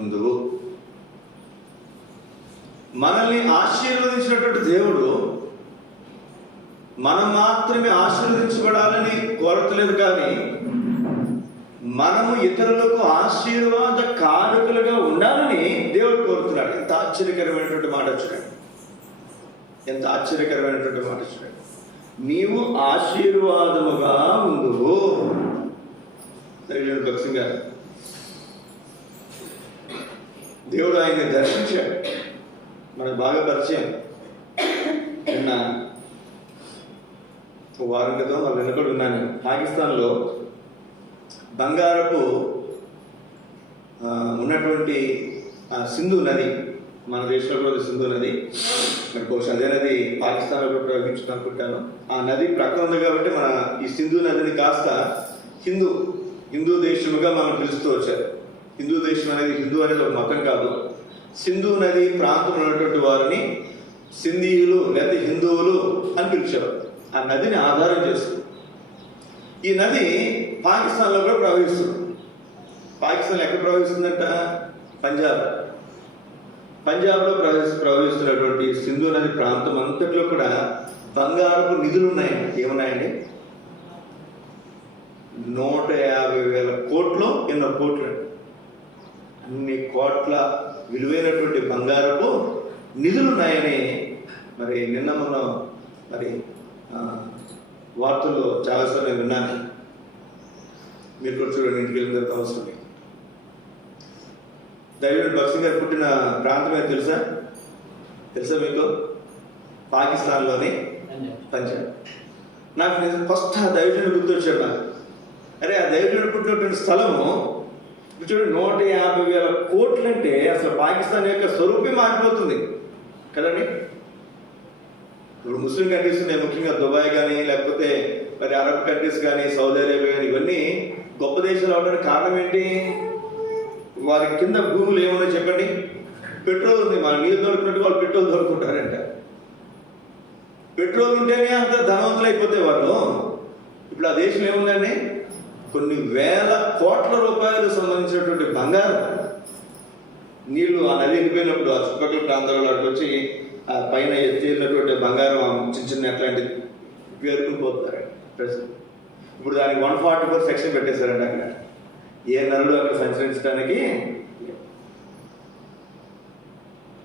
ఉందువు. మనల్ని ఆశీర్వదించినటువంటి దేవుడు మనం మాత్రమే ఆశీర్వదించబడాలని కోరట్లేదు, కానీ మనము ఇతరులకు ఆశీర్వాద కారకులుగా ఉండాలని దేవుడు కోరుతున్నాడు. ఎంత ఆశ్చర్యకరమైనటువంటి మాట చూడండి, ఎంత ఆశ్చర్యకరమైనటువంటి మాట చూడండి. నీవు ఆశీర్వాదముగా ఉందువు. భక్సింగ్ గారు, దేవుడు ఆయన్ని దర్శించాడు, మనకు బాగా పరిచయం. నిన్న వారం క్రితం వాళ్ళు వెనుకడు ఉన్నాను. పాకిస్తాన్లో బంగారపు ఉన్నటువంటి సింధు నది, మన దేశంలో కూడా సింధు నది, మరి బహుశా అదే నది పాకిస్తాన్లో కూడా ప్రవహించుకుని అనుకుంటాను. ఆ నది ప్రక్కన ఉంది కాబట్టి మన ఈ సింధు నదిని కాస్త హిందూ దేశముగా మనం పిలుస్తూ వచ్చారు. హిందూ దేశం అనేది, హిందూ అనేది ఒక మతం కాదు. సింధు నది ప్రాంతంలో ఉన్నటువంటి వారిని సింధీయులు లేదా హిందువులు అని పిలిచారు. ఆ నదిని ఆధారం చేస్తుంది. ఈ నది పాకిస్తాన్లో కూడా ప్రవహిస్తుంది. పాకిస్తాన్ ఎక్కడ ప్రవహిస్తుందంట? పంజాబ్లో ప్రవహిస్తున్నటువంటి సింధు నది ప్రాంతం అంతట్లో కూడా బంగారపు నిధులు ఉన్నాయండి. ఏమున్నాయండి? 150,000 కోట్లు, ఎన్నో కోట్లు, అన్ని కోట్ల విలువైనటువంటి బంగారపు నిధులు ఉన్నాయని మరి నిన్న మనం మరి వార్తల్లో చాలాసార్లు నేను విన్నాను. మీరు కూడా చూడండి, ఇంటికి వెళ్ళిన తర్వాత అవసరం. దైవజనుడు భక్సింగ్ గారు పుట్టిన ప్రాంతం ఏదో తెలుసా మీకు? పాకిస్తాన్లోని పంజాబ్. నాకు ఫస్ట్ ఆ దైవజనుడు గుర్తొచ్చాడు నాకు. అరే, ఆ దైవజనుడు పుట్టినటువంటి స్థలము చూడండి, 150,000 కోట్లు అంటే అసలు పాకిస్తాన్ యొక్క స్వరూపే మారిపోతుంది కదండి. ఇప్పుడు ముస్లిం కంట్రీస్ ఉన్నాయి, ముఖ్యంగా దుబాయ్ కానీ లేకపోతే మరి అరబ్ కంట్రీస్ కానీ సౌదీ అరేబియా కానీ, ఇవన్నీ గొప్ప దేశాలు అవడానికి కారణం ఏంటి? వారి కింద భూములు ఏమన్నా చెప్పండి, పెట్రోల్ ఉంది. మన నీళ్ళు దొరికినట్టు వాళ్ళు పెట్రోల్ దొరుకుంటారంట. పెట్రోల్ ఉంటేనే అంత ధనవంతులు అయిపోతే వాళ్ళు. ఇప్పుడు ఆ దేశంలో ఏముందండి, కొన్ని వేల కోట్ల రూపాయలు సంబంధించినటువంటి బంగారం. నీళ్లు ఆ నది ఎండిపోయినప్పుడు ఆ చుట్టుపక్కల ప్రాంతాలలో అటు వచ్చి ఆ పైన ఎత్తేరినటువంటి బంగారం చిన్న అట్లాంటిది పేరుకుని పోతారు. ఇప్పుడు దానికి 144 సెక్షన్ పెట్టేశారంట. అక్కడ ఏ నరుడు అక్కడ సంచరించడానికి.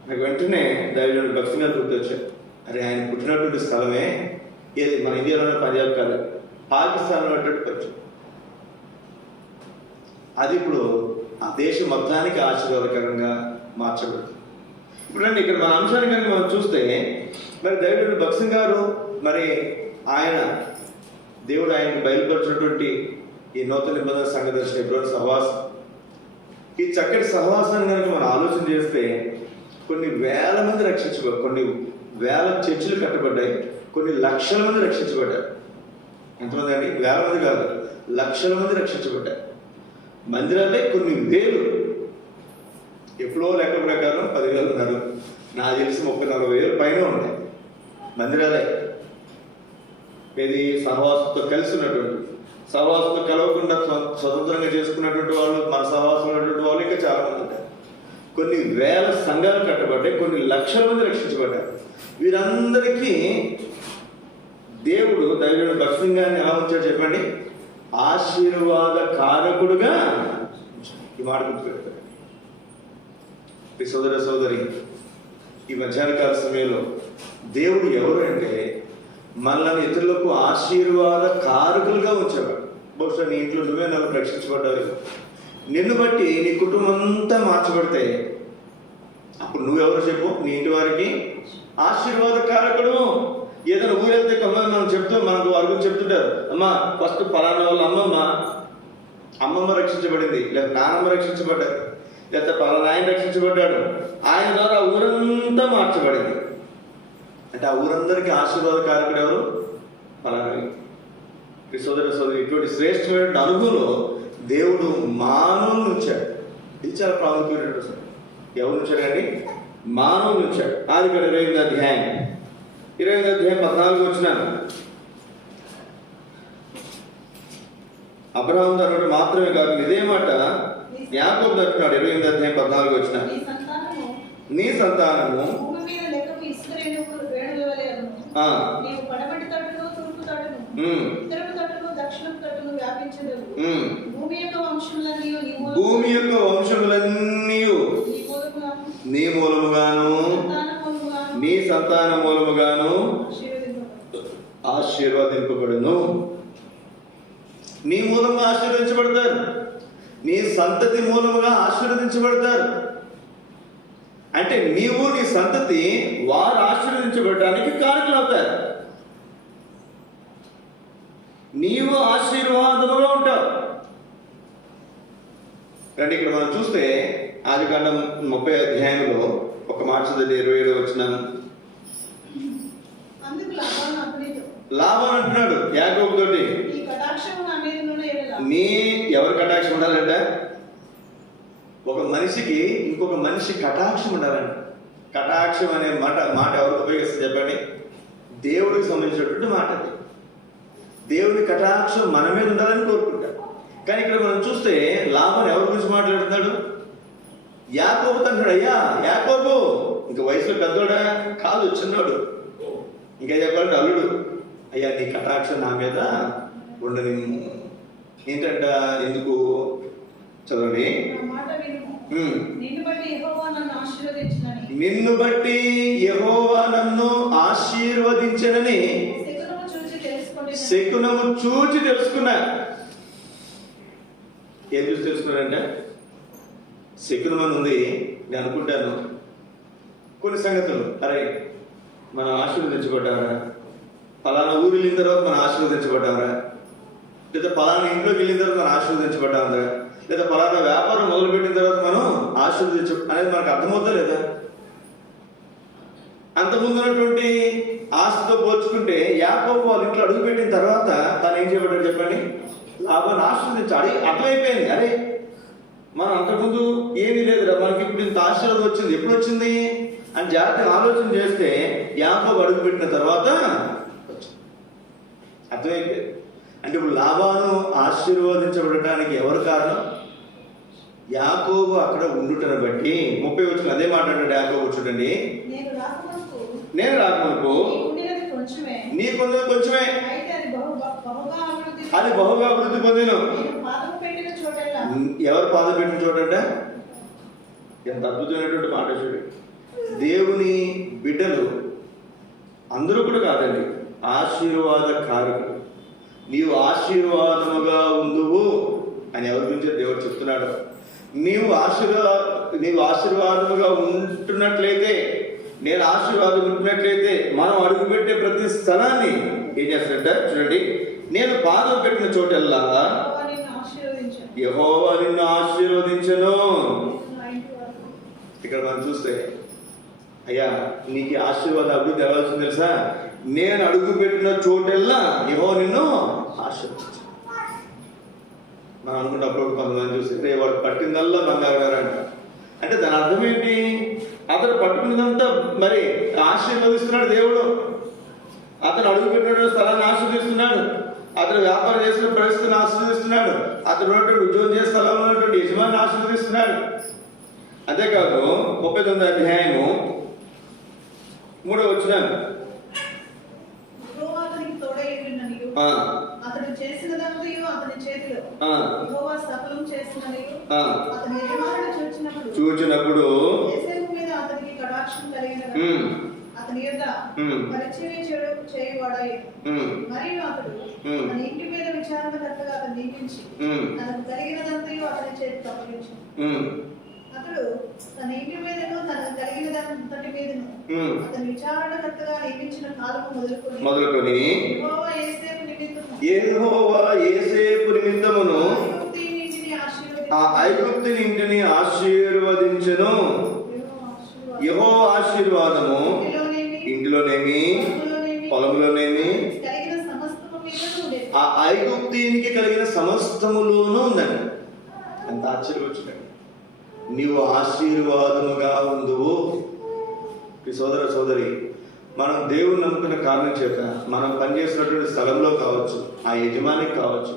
నాకు వెంటనే దైవజనుడు భక్సింగ్ గారు గుర్తొచ్చారు. అరే, ఆయన పుట్టినటువంటి స్థలమే ఏది మన ఇండియాలోనే పంజాబ్ కాదు, పాకిస్తాన్లో ఉన్నటువంటి పరిచయం. అది ఇప్పుడు ఆ దేశం మొత్తానికి ఆశీర్వాదకరంగా మార్చబడుతుంది. ఇప్పుడు ఇక్కడ మన అంశాన్ని కనుక మనం చూస్తే, మరి దైవజనుడు భక్సింగ్ గారు మరి దేవుడు ఆయనకు బయలుపరిచినటువంటి ఈ నూతన నిబంధన సంఘదర్శన ఎబ్రోను సహవాసం, ఈ చక్కటి సహవాసాన్ని కనుక మనం ఆలోచన చేస్తే కొన్ని వేల మంది రక్షించబడ్డారు, కొన్ని వేల చర్చిలు కట్టబడ్డాయి, కొన్ని లక్షల మంది రక్షించబడ్డారు. ఎంతమంది అండి? వేల మంది కాదు, లక్షల మంది రక్షించబడ్డారు. మందిరాలే కొన్ని వేలు, ఎప్పుడో లెక్క ప్రకారం 10,000 ఉన్నారు, నాకు తెలిసి 30,000-40,000 పైన ఉన్నాయి మందిరాలే. ఇది సహవాసంతో కలిసి ఉన్నటువంటి, సహవాసంతో కలవకుండా స్వతంత్రంగా చేసుకున్నటువంటి వాళ్ళు, మన సహవాసం ఉన్నటువంటి వాళ్ళు ఇంకా చాలా మంది ఉంటారు. కొన్ని వేల సంఘాలు కట్టబడ్డాయి, కొన్ని లక్షల మంది రక్షించబడ్డారు. వీరందరికీ దేవుడు దైవజనుడు భక్సింగ్ గారిని ఎలా ఉంచాడు చెప్పండి? ఆశీర్వాద కారకుడుగా. ఈ మాట గుర్తుపెడతాడు. సోదర సోదరి, ఈ మధ్యాహ్న కాల సమయంలో దేవుడు ఎవరు అంటే మనల్ని ఇతరులకు ఆశీర్వాద కారకులుగా ఉంచేవాడు. బహుశా నీ ఇంట్లో నువ్వే నన్ను రక్షించబడ్డావు, నిన్ను బట్టి నీ కుటుంబం అంతా మార్చబడితే అప్పుడు నువ్వెవరు చెప్పు? నీ ఇంటి వారికి ఆశీర్వాద కారకుడు. ఏదైనా ఊరెళ్తే కొంతమంది మనం చెప్తూ మనకు వారి గురించి చెప్తుంటారు, అమ్మ ఫస్ట్ పలానా వాళ్ళ అమ్మమ్మ రక్షించబడింది, లేదా నానమ్మ రక్షించబడ్డారు, లేదా పలానా ఆయన రక్షించబడ్డాడు, ఆయన ద్వారా ఊరంతా మార్చబడింది. అంటే ఆ ఊరందరికీ ఆశీర్వాద కారకుడు ఎవరు? పలానా. సోదర సోదరి, ఇటువంటి శ్రేష్టమైన అనుభవంలో దేవుడు మానవుని ఉంచాడు. ఇది చాలా ప్రాముఖ్యమైన సార్. ఎవరు ఉంచాడండి? మానవుని ఉంచాడు. ఆదికాండం 28వ అధ్యాయం 14 వచ్చినాను. అబ్రహాము అన్నాడు మాత్రమే కాదు, ఇదే మాట యాకోబు అంటున్నాడు. 28వ అధ్యాయం 14 వచ్చిన, నీ సంతానము భూమి యొక్క వంశములన్నీ నీ మూలముగాను నీ సంతాన మూలముగాను ఆశీర్వదింపబడును. నీ మూలంగా ఆశీర్వదించబడతారు, నీ సంతతి మూలముగా ఆశీర్వదించబడతారు. అంటే నీవు నీ సంతతి వారు ఆశీర్వదించబడడానికి కారకులు అవుతారు. నీవు ఆశీర్వాదముగా ఉంటావు. రండి, ఇక్కడ మనం చూస్తే ఆదికాండం 30వ అధ్యాయంలో ఒక మాట చదివి 27వ వచనం. లాబాను అంటున్నాడు యాకోబు తోటి, నీ ఎవరి కటాక్షం ఉండాలంట? ఒక మనిషికి ఇంకొక మనిషి కటాక్షం ఉండాలంట. కటాక్షం అనే మాట ఎవరికి ఉపయోగిస్తుంది చెప్పండి? దేవుడికి సంబంధించినటువంటి మాట అది. దేవుడి కటాక్షం మన మీద ఉండాలని కోరుకుంటాడు. కానీ ఇక్కడ మనం చూస్తే లాబాను ఎవరి గురించి మాట్లాడుతున్నాడు? యాకోబుతో అంటాడు, అయ్యా యాకోబు, ఇంకా వయసులో పెద్దోడా కాదు, చిన్నోడు, ఇంకా చెప్పాలంటే అల్లుడు, అయ్యా నీ కటాక్షం నా మీద ఉండని. ఏంటంట? ఎందుకు? చదవండి. నిన్ను బట్టి యెహోవా నన్ను ఆశీర్వదించనని శకునము చూచి తెలుసుకున్నా. ఏం చూసి తెలుసుకున్నాడంటే, శకునం అని ఉంది. నేను అనుకుంటాను కొన్ని సంగతులు, అరే మనం ఆశీర్వదించబడ్డారా, పలానా ఊరు వెళ్ళిన తర్వాత మనం ఆశీర్వదించబడ్డారా, లేదా పలానా ఇంట్లోకి వెళ్ళిన తర్వాత మనం ఆశీర్వదించబడ్డారా, లేదా పలానా వ్యాపారం మొదలుపెట్టిన తర్వాత మనం అనేది మనకు అర్థమవుతా లేదా? అంతకుముందు ఉన్నటువంటి ఆస్తితో పోల్చుకుంటే యాకోబు వాళ్ళ ఇంట్లో అడుగుపెట్టిన తర్వాత తను ఏం చేయబడ్డాడు చెప్పండి? లాబాను ఆశీర్వదించాడు. అర్థమైపోయింది, అరే మనం అంతకుముందు ఏమీ లేదురా, మనకి ఇప్పుడు ఇంత ఆశీర్వాదం వచ్చింది, ఎప్పుడు వచ్చింది అని జాగ్రత్తగా ఆలోచన చేస్తే యాకోబు అడుగుపెట్టిన తర్వాత అర్థమైపోయింది. అంటే ఇప్పుడు లాబాను ఆశీర్వదించబడటానికి ఎవరు కారణం? యాకోబు అక్కడ ఉండుటను బట్టి. 30 వచ్చిన అదే మాట్లాడాడు యాకోబు. చూడండి, నేను రాకమునుపు నీకున్నది కొంచెమే, అది బహుగా అభివృద్ధి పొందిను. ఎవరు పాదం పెట్టిన చోటంట? ఎంత అద్భుతమైనటువంటి మాట చూడండి. దేవుని బిడ్డలు అందరూ కూడా కాదండి, ఆశీర్వాద కారకులు. నీవు ఆశీర్వాదముగా ఉందువు అని ఎవరి గురించి దేవుడు చెప్తున్నాడు? నీవు ఆశీర్వాదముగా ఉంటున్నట్లయితే, నేను ఆశీర్వాదం ఉంటున్నట్లయితే, మనం అడుగుపెట్టే ప్రతి స్థలాన్ని ఏం చేస్తాడంట చూడండి, నేను పాదం పెట్టిన చోటల్లా యెహోవా నిన్ను ఆశీర్వదించును. యెహోవా నిన్ను ఆశీర్వదించను. నా ఇంటి వరకు. ఇక్కడ మనం చూస్తే, అయ్యా నీకు ఆశీర్వాదం అభివృద్ధి అవ్వాల్సింది తెలుసా, నేను అడుగు పెట్టిన చోటెల్లా యెహోవా నిన్ను ఆశీర్వదించు. మనం అనుకున్నప్పుడు కొంతమంది చూస్తే వాడు పట్టిందల్లా బంగారు అంట. అంటే దాని అర్థం ఏంటి? అతను పట్టుకున్నదంతా మరి ఆశీర్వదిస్తున్నాడు దేవుడు. అతను అడుగు పెట్టిన స్థలాన్ని ఆశీర్వదిస్తున్నాడు. అతను వ్యాపారం చేసిన పరిస్థితిని ఆశీర్వదిస్తున్నాడు. అతను ఉన్నటువంటి ఉద్యోగం చేసే స్థలంలో ఉన్నటువంటి యజమాని ఆశీర్వదిస్తున్నాడు. అంతేకాదు 39వ అధ్యాయము 3వ వచనం, యెహోవా అతనికి తోడై ఉండిననియు, అతడు చేసినదంతయు అతని చేతిలో యెహోవా సఫలం చేసిననియు అతని యజమానుడు చూచినప్పుడు యోసేపు మీద అతనికి కటాక్షం కలిగినది. అతని యొద్ద పరిచర్య చేయువాడై మరియు అతడు తన ఇంటి మీద విచారణకర్తగా అతను నియమించి తనకు కలిగినదంతయు అతని చేతికి అప్పగించాడు. అతడు తన ఇంటి మీదను తనకు కలిగినదంతటి మీదను అతని విచారణకర్తగా నియమించిన కాలము మొదలుకొని యెహోవా యేసేపు నిమిత్తమును ఆ ఐగుప్తు ఇంటిని ఆశీర్వదించెను. యెహోవా ఆశీర్వాదము ఇంటిలోనేమి పొలంలోనేమి ఆ ఐగుప్తీనికి కలిగిన సమస్తములోనూ ఉందండి. ఎంత ఆశ్చర్యం వచ్చిందండి. నీవు ఆశీర్వాదముగా ఉందువు. ఈ సోదర సోదరి, మనం దేవుని నమ్ముకున్న కారణం చేత మనం పనిచేసినటువంటి స్థలంలో కావచ్చు, ఆ యజమానికి కావచ్చు,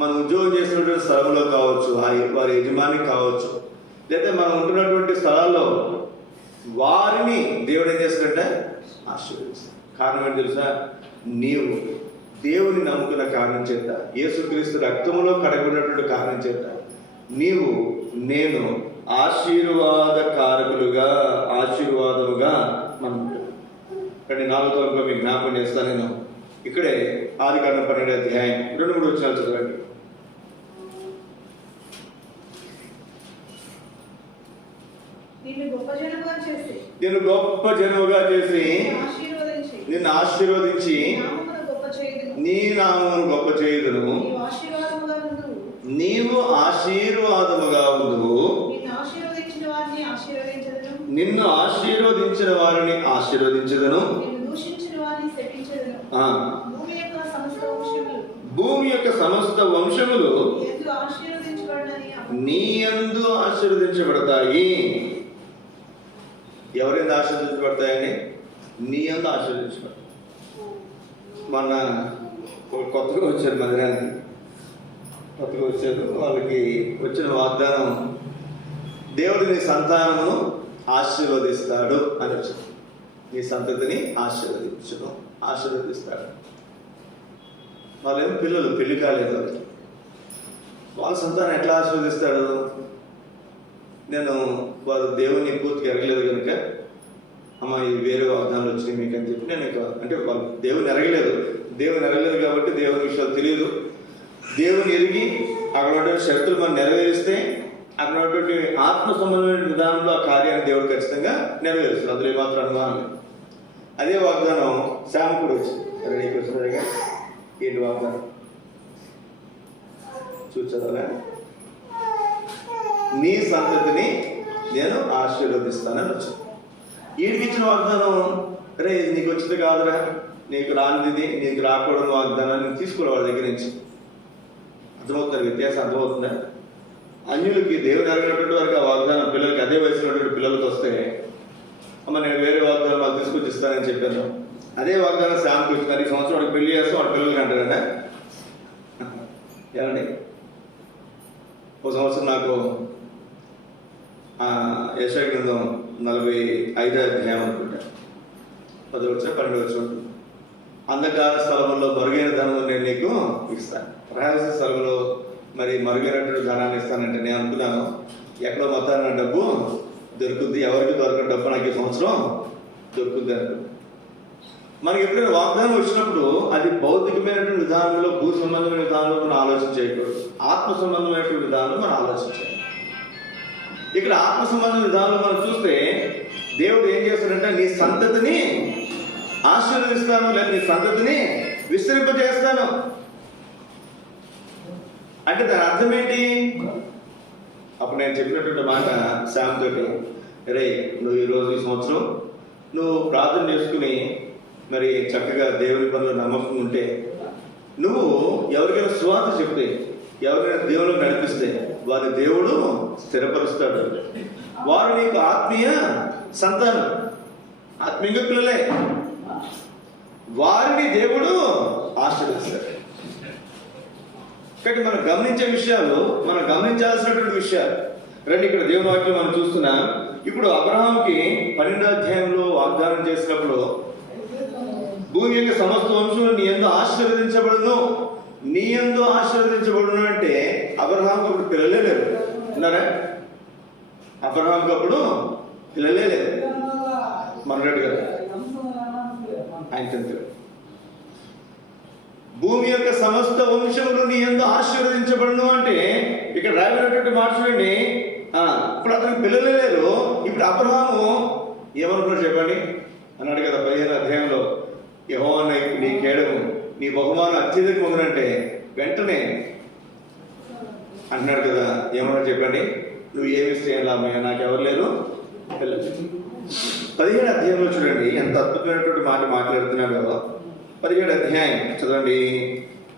మనం ఉద్యోగం చేసినటువంటి స్థలంలో కావచ్చు, వారి యజమానికి కావచ్చు, లేదా మనం ఉంటున్నటువంటి స్థలాల్లో వారిని దేవుడు ఏం చేస్తాడంటే ఆశీర్వదిస్తాడు. కారణం ఏంటి తెలుసా? నీవు దేవుని నమ్ముకున్న కారణం చేత, యేసుక్రీస్తు రక్తములో కడగబడినటువంటి కారణం చేత నీవు నేను ఆశీర్వాదకారకులుగా ఆశీర్వాదముగా మనం కానీ 4వ తరగతిలో మీకు జ్ఞాపకం చేస్తాను. నేను ఇక్కడే ఆదికాండం 12వ అధ్యాయం 2-3 వచనాలు చదవండి. నిన్ను గొప్ప జనముగా చేసి నిన్ను ఆశీర్వదించి నీ నామమును గొప్ప చేయుదును. నీవు ఆశీర్వాదముగా ఉందువు. నిన్ను ఆశీర్వదించిన వారిని ఆశీర్వదించదను. భూమి యొక్క సమస్త వంశములు నీ యందు ఆశీర్వదించబడతాయి. ఎవరైనా ఆశీర్వదించబడతాయని? నీ యందు ఆశీర్వదించబడతాయి. మొన్న కొత్తగా వచ్చారు మందిరానికి, కొత్తగా వచ్చారు. వాళ్ళకి వచ్చిన వాగ్దానం, దేవుడు నీ సంతానమును ఆశీర్వదిస్తాడు అని వచ్చింది. నీ సంతతిని ఆశీర్వదిస్తాడు. వాళ్ళేమో పిల్లలు, పెళ్లి కాలేదు. వాళ్ళ సంతానం ఎట్లా ఆశీర్వదిస్తాడు? వారు దేవుని పూర్తిగా ఎరగలేదు కనుక, అమ్మ ఇది వేరే వాగ్దానాలు వచ్చినాయి మీకు అని చెప్పి నేను అంటే వాళ్ళు దేవుని ఎరగలేదు కాబట్టి దేవుని విషయాలు తెలియదు. దేవుని ఎరిగి అక్కడ ఉన్నటువంటి షరతులు మనం నెరవేరిస్తే అక్కడ ఉన్నటువంటి ఆత్మ సంబంధమైన విధానంలో ఆ కార్యాన్ని దేవుడు ఖచ్చితంగా నెరవేరుస్తాడు. అందులో ఏమాత్రం అనుమానం లేదు. అదే వాగ్దానం శామకుడు వచ్చింది. రెడీకి వచ్చినగా ఏంటి వాగ్దానం చూచదవా? నీ సంతతిని నేను ఆశీర్వదిస్తానని వచ్చింది. వీడికి ఇచ్చిన వాగ్దానం, రే నీకు వచ్చింది కాదురా, నీకు రానిది, నీకు రాకూడని వాగ్దానాన్ని తీసుకోవాలి వాళ్ళ దగ్గర నుంచి. అర్థమవుతుంది వ్యత్యాసం? అర్థమవుతుందా? అన్యులకి దేవుని అడిగినటువంటి వారికి ఆ వాగ్దానం పిల్లలకి అదే వయసులో పిల్లలకి వస్తే, అమ్మ నేను వేరే వాగ్దానం వాళ్ళు తీసుకొచ్చి ఇస్తానని చెప్పాను. అదే వాగ్దానం శాంతి వచ్చింది. ఈ సంవత్సరం వాడికి పెళ్లి చేస్తాం, వాడి పిల్లలకి అంటారంట. ఏమండి, ఒక సంవత్సరం నాకు యెషయా గ్రంథం 45వ అధ్యాయం అనుకుంటా 10 వచ్చా 12 వచ్చి ఉంటుంది. అంధకార స్థలంలో మరుగైన ధనం నేను నీకు ఇస్తాను, రహస్య స్థలంలో మరి మరుగైనటువంటి ధనాన్ని ఇస్తానంటే నేను అనుకున్నాను ఎక్కడో మొత్తాన డబ్బు దొరుకుద్ది, ఎవరికి దొరకని డబ్బు నాకు ఈ సంవత్సరం దొరుకుద్ది అనుకుంది. మనకి ఎప్పుడైనా వాగ్దానం వచ్చినప్పుడు అది భౌతికమైనటువంటి విధానంలో, భూ సంబంధమైన విధానంలో మనం ఆలోచన చేయకూడదు. ఆత్మ సంబంధమైనటువంటి విధానంలో మనం ఆలోచించాలి. ఇక్కడ ఆత్మ సంబంధ విధానంలో మనం చూస్తే దేవుడు ఏం చేస్తాడంటే నీ సంతతిని ఆశీర్వదిస్తాను, లేదా నీ సంతతిని విస్తరింపజేస్తాను అంటే దాని అర్థం ఏంటి? అప్పుడు నేను చెప్పినటువంటి మాట శామ్ తోటి, రే నువ్వు ఈరోజు ఈ సంవత్సరం నువ్వు ప్రార్థన చేసుకుని మరి చక్కగా దేవుని పనులు నమ్మకం ఉంటే, నువ్వు ఎవరికైనా సువార్త చెప్తే, ఎవరికైనా దేవుడు నడిపిస్తే వారి దేవుడు స్థిరపరుస్తాడు. వారు నీకు ఆత్మీయ సంతానం, ఆత్మీయ పిల్లలే, వారిని దేవుడు ఆశీర్వదిస్తాడు. కాబట్టి మనం గమనించే విషయాలు, మనం గమనించాల్సినటువంటి విషయాలు రండి. ఇక్కడ దేవుని వాక్యం మనం చూస్తున్నాం. ఇప్పుడు అబ్రహాంకి 12వ అధ్యాయంలో వాగ్దానం చేసినప్పుడు భూమి యొక్క సమస్త వంశులు నీ యందు ఆశీర్వదించబడును, నీ యందు ఆశీర్వదించబడును అంటే అబ్రహాంకి అప్పుడు పిల్లలే లేరు. ఉన్నారా? అబ్రహాంకి అప్పుడు పిల్లలే లేరు. మనరెడ్డి గారు ఆయన తండ్రి భూమి యొక్క సమస్త వంశములు నీ యందు ఆశీర్వదించబడును అంటే ఇక్కడ రాయబడినటువంటి మాట చూడండి. ఇప్పుడు అతనికి పిల్లలే లేరు. ఇప్పుడు అబ్రహాము ఏమనుకున్నాడు చెప్పండి అన్నాడు కదా 15వ అధ్యాయంలో, యెహోవా నీ కేడము, నీ బహుమానం అత్యధికమగునంటే వెంటనే అంటున్నాడు కదా. ఏమన్నాడు చెప్పండి? నువ్వు ఏమిస్తే లాభమయ్యా, నాకెవరు లేరు పిల్లలు. 17వ అధ్యాయంలో చూడండి ఎంత అద్భుతమైనటువంటి మాట మాట్లాడుతున్నాడో. 17వ అధ్యాయం చదవండి,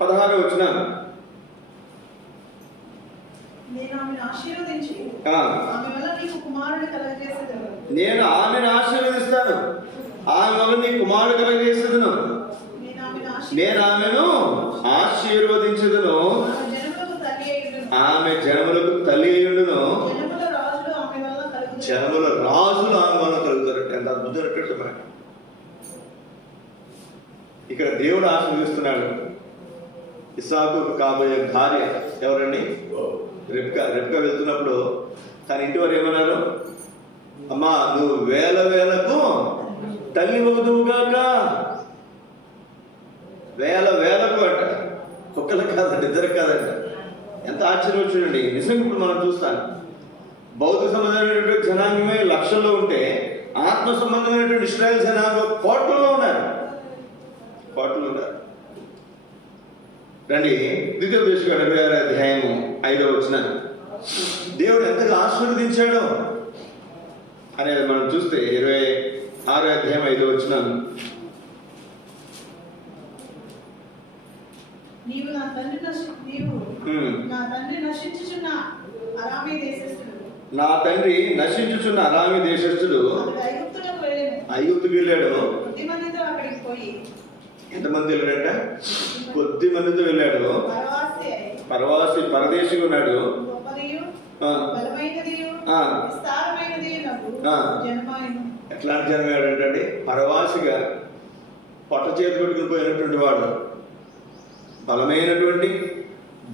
16వ వచనం. నేను ఆమెను ఆశీర్వదించి నేను ఆమెను ఆశీర్వదిస్తాను, ఆమె వల్ల నీ కుమారుడు కలగజేసేదను. నేను ఆమెను ఆశీర్వదించదును, ఆమె జనములకు తల్లి అయ్యుండును, జనముల రాజులు ఆమె వల్ల కలుగుతారు. ఎంత అద్భుతమైనటువంటి మాట. ఇక్కడ దేవుడు ఆశీర్వదిస్తున్నాడు. ఇస్సాకు కాబోయే భార్య ఎవరండి? రెబ్కా. రెబ్కా వెళ్తున్నప్పుడు తన ఇంటి వారు ఏమన్నారు? అమ్మా నువ్వు వేల వేలకు తల్లి అవుదువుగాక. వేల వేలకు అంట, ఒక్కరికి కాదంట, ఇద్దరికి కాదంట. ఎంత ఆశ్చర్యం చూడండి. నిజంగా ఇప్పుడు మనం చూస్తాను, బౌద్ధ సంబంధమైనటువంటి జనాంగమే లక్షల్లో ఉంటే ఆత్మ సంబంధమైనటువంటి ఇశ్రాయేల్ జనాంగం కోట్లలో ఉన్నారు. రండి ద్వితీయోపదేశకాండం 26వ అధ్యాయము 5వ వచనం. దేవుడు ఎంతగా ఆశీర్వదించాడో అనేది మనం చూస్తే 26వ అధ్యాయం 5వ వచనం. నా తండ్రి నశించుచున్న అరామీ దేశస్థుడు ఐగుప్తుకు వెళ్ళాడు. ఎంతమంది వెళ్ళాడట? కొద్ది మందితో వెళ్ళాడు. పరదేశిగా ఉన్నాడు. ఎట్లాంటి జనమేడంటే పరవాసిగా పొట్ట చేతి పెట్టుకుని పోయినటువంటి వాడు, బలమైనటువంటి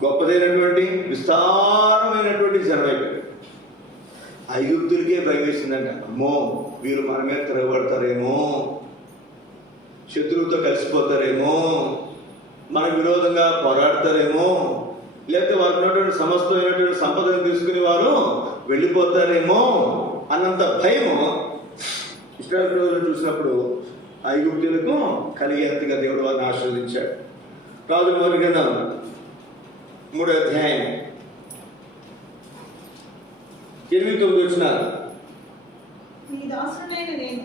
గొప్పదైనటువంటి విస్తారమైనటువంటి జనమైపోయాడు. ఐగుప్తులకే భయం వేసిందంట. అమ్మో వీరు మన మీద తిరగబడతారేమో, శత్రువుతో కలిసిపోతారేమో, మన విరోధంగా పోరాడతారేమో, లేకపోతే వారికి ఉన్నటువంటి సమస్తమైనటువంటి సంపదను తీసుకుని వారు వెళ్ళిపోతారేమో అన్నంత భయము ఇశ్రాయేలు ప్రజలను చూసినప్పుడు ఐగుప్తులకు కలిగేంతగా దేవుడు వారిని ఆశీర్వదించాడు. రాజుల మొదటి గ్రంథం 3వ అధ్యాయం 8-9 వచనాలు. నీ దాసుడైన నేను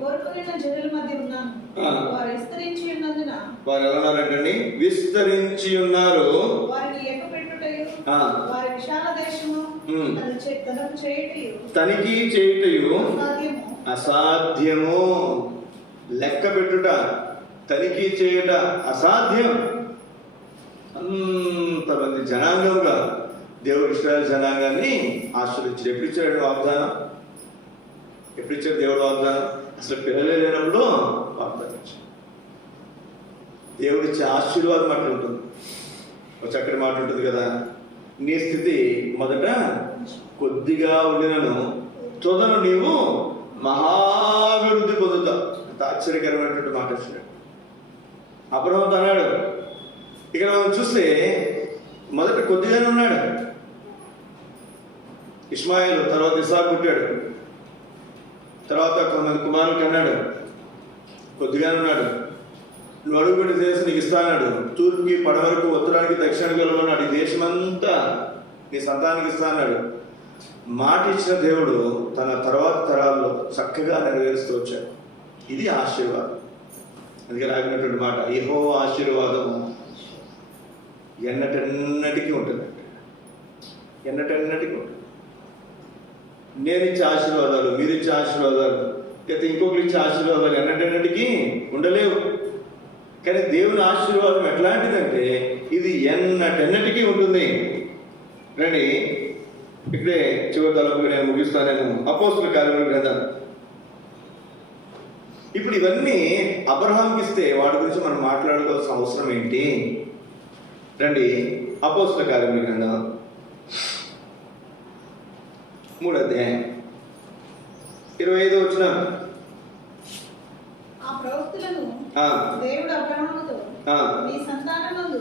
కోరుకున్న జనుల మధ్య ఉన్నాను. వారు విస్తరించి ఉన్నందున, వారు ఎలా ఉన్నారంటండి? విస్తరించి ఉన్నారు. వారిని ఏకపెట్టుటయు, వారి విశాల దేశము తనిఖీ చేయుటయు అసాధ్యము. లెక్క పెట్టుట, తనిఖీ చేయుట అసాధ్యం. అంతమంది జనాంగంగా దేవుడు ఇశ్రాయేలు జనాంగాన్ని ఆశీర్వదించాడు. ఎప్పుడు ఇచ్చాడు వాగ్దానం? ఎప్పుడు ఇచ్చాడు దేవుడు వాగ్దానం? అసలు పిల్లలే లేనప్పుడు వాగ్దానం ఇచ్చాడు. దేవుడు ఇచ్చే ఆశీర్వాదం అట్లా ఉంటుంది. ఒక చక్కటి మాట ఉంటుంది కదా, నీ స్థితి మొదట కొద్దిగా ఉండినను తుదను నీవు మహాభివృద్ధి పొందుతావు. అంత ఆశ్చర్యకరమైనటువంటి మాట వచ్చినాడు అబ్రహాముతో అన్నాడు. ఇక్కడ మనం చూస్తే మొదట కొద్దిగానే ఉన్నాడు, ఇష్మాయిల్ తర్వాత ఇసాకు పుట్టాడు. తర్వాత కొంతమంది కుమారులు కన్నాడు. కొద్దిగానే ఉన్నాడు. నువ్వు అడుగుపెట్టి దేశం నీకు ఇస్తాన్నాడు. తూర్పుకి పడవరకు ఉత్తరానికి దక్షిణానికి వెళ్ళమన్నాడు. ఈ దేశమంతా నీ సంతానికి ఇస్తాన్నాడు. మాట ఇచ్చిన దేవుడు తన తర్వాత తరాల్లో చక్కగా నెరవేరుస్తూ వచ్చాడు. ఇది ఆశీర్వాదం. అందుకే రాగినటువంటి మాట, యెహోవా ఆశీర్వాదం ఎన్నటెన్నటికీ ఉంటుందండి. ఎన్నటెన్నటికీ ఉంటుంది. నేను ఇచ్చే ఆశీర్వాదాలు, మీరు ఇచ్చే ఆశీర్వాదాలు, లేకపోతే ఇంకొకరు ఇచ్చే ఆశీర్వాదాలు ఎన్నటెన్నటికీ ఉండలేవు. కానీ దేవుని ఆశీర్వాదం ఎట్లాంటిదంటే ఇది ఎన్నటెన్నటికీ ఉంటుంది. రండి, ఇక్కడే చివరి తలపు నేను ముగిస్తాను. నేను అపోస్తుల కార్యముల గ్రంథం. ఇప్పుడు ఇవన్నీ అబ్రహాంకి ఇస్తే వాటి గురించి మనం మాట్లాడుకోవాల్సిన అవసరం ఏంటి? రండి, అపోస్తుల కార్యముల గ్రంథం 3వ అధ్యాయం 25వ వచనం. ఆ ప్రవక్తలను ఆ. దేవుడు అబ్రహాముతో ఆ. నీ సంతానమందు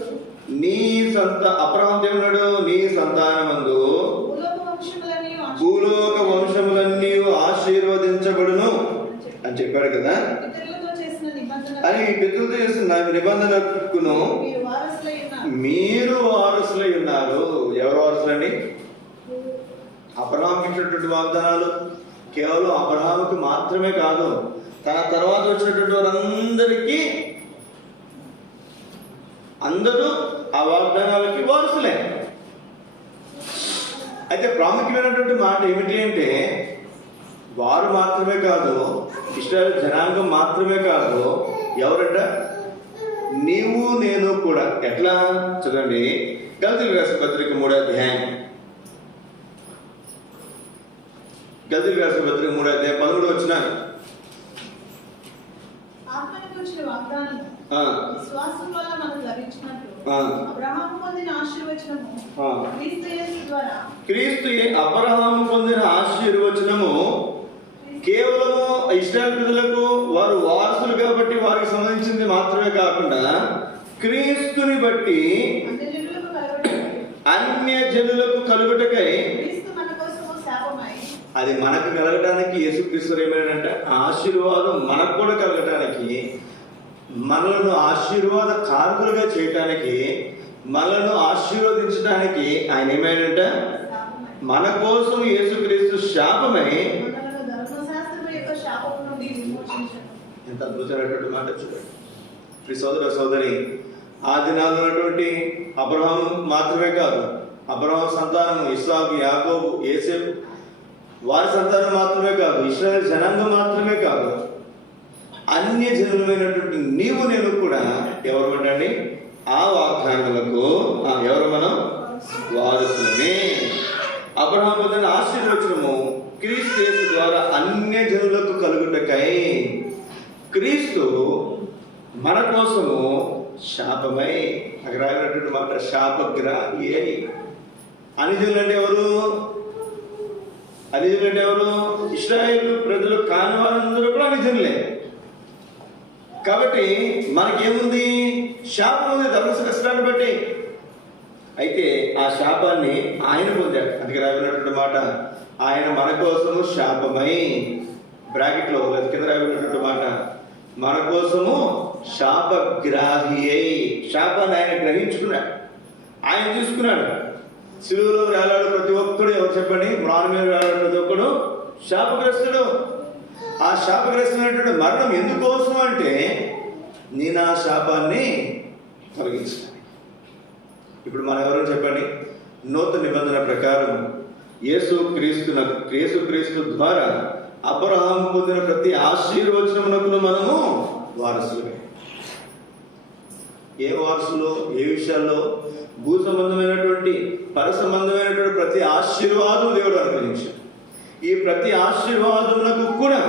అబ్రహాం దేవుడు నీ సంతానమందు భూలోక వంశములన్నీ భూలోక వంశములన్నీ ఆశీర్వదించబడును అని చెప్పాడు కదా. పితరులతో చేసిన నిబంధన అని మీ పితరులతో చేసిన నిబంధనకును మీరు వారసులై ఉన్నారు. మీరు వారసులై ఉన్నారు. ఎవరు వారసులండి? అబ్రహాంకి ఇచ్చినటువంటి వాగ్దానాలు కేవలం అబ్రహాముకి మాత్రమే కాదు, తన తర్వాత వచ్చినటువంటి వారందరికీ, అందరూ ఆ వాగ్దానాలకి వారసులే. అయితే ప్రాముఖ్యమైనటువంటి మాట ఏమిటి అంటే, వారు మాత్రమే కాదు, ఇశ్రాయేలు జనాంగం మాత్రమే కాదు, ఎవరంట? నీవు నేను కూడా. ఎట్లా? చూడండి, గలతీయులకు రాసిన పత్రిక 3వ అధ్యాయం. గలతీయులకు రాసిన పత్రిక 3వ అధ్యాయం 13వ వచనం. ఆత్మకు వచ్చిన వాగ్దానం విశ్వాసం వల్ల మనకు లభించినట్లు అబ్రహాము పొందిన ఆశీర్వచనము క్రీస్తు యేసు ద్వారా. అబ్రహాము పొందిన ఆశీర్వచనము కేవలము ఇశ్రాయేలు ప్రజలకు వారు వారసులు కాబట్టి వారికి సంబంధించింది మాత్రమే కాకుండా క్రీస్తుని బట్టి అన్య జనులకు కలుగుటకై అది మనకు కలగటానికి యేసుక్రీస్తు ఏమైనాడంటే ఆశీర్వాదం మనకు కూడా కలగటానికి, మనలను ఆశీర్వాద కారకులుగా చేయటానికి, మనలను ఆశీర్వదించడానికి ఆయన ఏమైనాడంటే మన కోసం యేసుక్రీస్తు శాపమై. ఎంత అద్భుతమైనటువంటి మాట చూడండి. ఈ సోదర సోదరి, ఆ దినాల్లో ఉన్నటువంటి అబ్రహాము మాత్రమే కాదు, అబ్రహాము సంతానము ఇస్సాకు, యాకోబు, యోసేపు వారి సంతానం మాత్రమే కాదు, ఇశ్రాయేలు జనాంగం మాత్రమే కాదు, అన్య జనులమైనటువంటి నీవు నేను కూడా ఎవరు అండి? ఆ వాగ్దానములకు ఎవరు? మనం వారసులమే. అబ్రహాము పొందిన ఆశీర్వచనము క్రీస్తు యేసు ద్వారా అన్య జనులకు కలుగుటకై క్రీస్తు మన కోసము శాపమై. అక్కడ రాగినటువంటి మాట శాపగ్రాహి అని. అన్యజనులు అంటే ఎవరు? అన్యజనులు అంటే ఎవరు? ఇశ్రాయేలు ప్రజలు కాని వారందరూ కూడా అన్యజనులే. కాబట్టి మనకేముంది? శాపం ఉంది ధర్మశాస్త్రాన్ని బట్టి. అయితే ఆ శాపాన్ని ఆయన పొందాడు. అందుకే రాగినటువంటి మాట ఆయన మన కోసము శాపమై, బ్రాకెట్లో కింద రాగినటువంటి మాట మన కోసము శాపగ్రాహి అయి. శాపాన్ని ఆయన గ్రహించుకున్నాడు, ఆయన తీసుకున్నాడు. సిలువలో వేలాడు ప్రతి ఒక్కడు ఎవరు చెప్పండి? మ్రాను మీద వేలాడు ప్రతి ఒక్కడు శాపగ్రస్తుడు. ఆ శాపగ్రస్తున్నటువంటి మరణం ఎందుకోసం అంటే నేను ఆ శాపాన్ని తొలగించాను. ఇప్పుడు మనం ఎవరు చెప్పండి? నూతన నిబంధన ప్రకారం యేసుక్రీస్తు ద్వారా అబ్రహాము పొందిన ప్రతి ఆశీర్వచనమునకు మనము వారసులమే. ఏ వారసులో, ఏ విషయాల్లో? భూ సంబంధమైనటువంటి, పర సంబంధమైనటువంటి ప్రతి ఆశీర్వాదం దేవుడు అనుగ్రహించాడు. ఈ ప్రతి ఆశీర్వాదములకు కూడా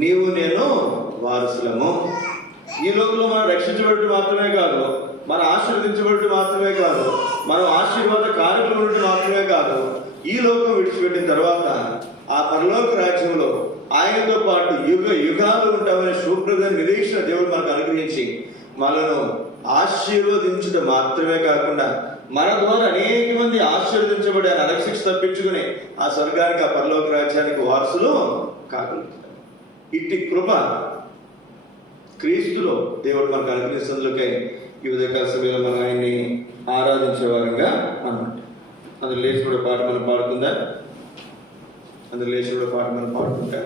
నీవు నేను వారసులము. ఈ లోకంలో మనం రక్షించబడి మాత్రమే కాదు, మనం ఆశీర్వదించబడి మాత్రమే కాదు, మనం ఆశీర్వాద కార్యక్రమం నుండి మాత్రమే కాదు, ఈ లోకం విడిచిపెట్టిన తర్వాత ఆ పరలోక రాజ్యంలో ఆయనతో పాటు యుగ యుగాలు ఉంటామనే శుభ్రత నిరీక్షణ దేవుడు మనకు అనుగ్రహించి మనను ఆశీర్వదించడం మాత్రమే కాకుండా మన ద్వారా అనేక మంది ఆశీర్వదించబడి ఆ నరకశిక్ష తప్పించుకుని ఆ స్వర్గానికి ఆ పరలోక రాజ్యానికి వారసులు కాగలుగుతారు. ఇట్టి కృప క్రీస్తులో దేవుడు మనకు అనుగ్రహిస్తున్నందుకే ఈ ఉదయకాల సమయంలో మనం ఆయన్ని ఆరాధించే వారంగా అన్నమాట. అందులో లేచి కూడా పాట మనం పాడుకుందా? అందులో లేచి కూడా పాట మనం పాడుకుంటా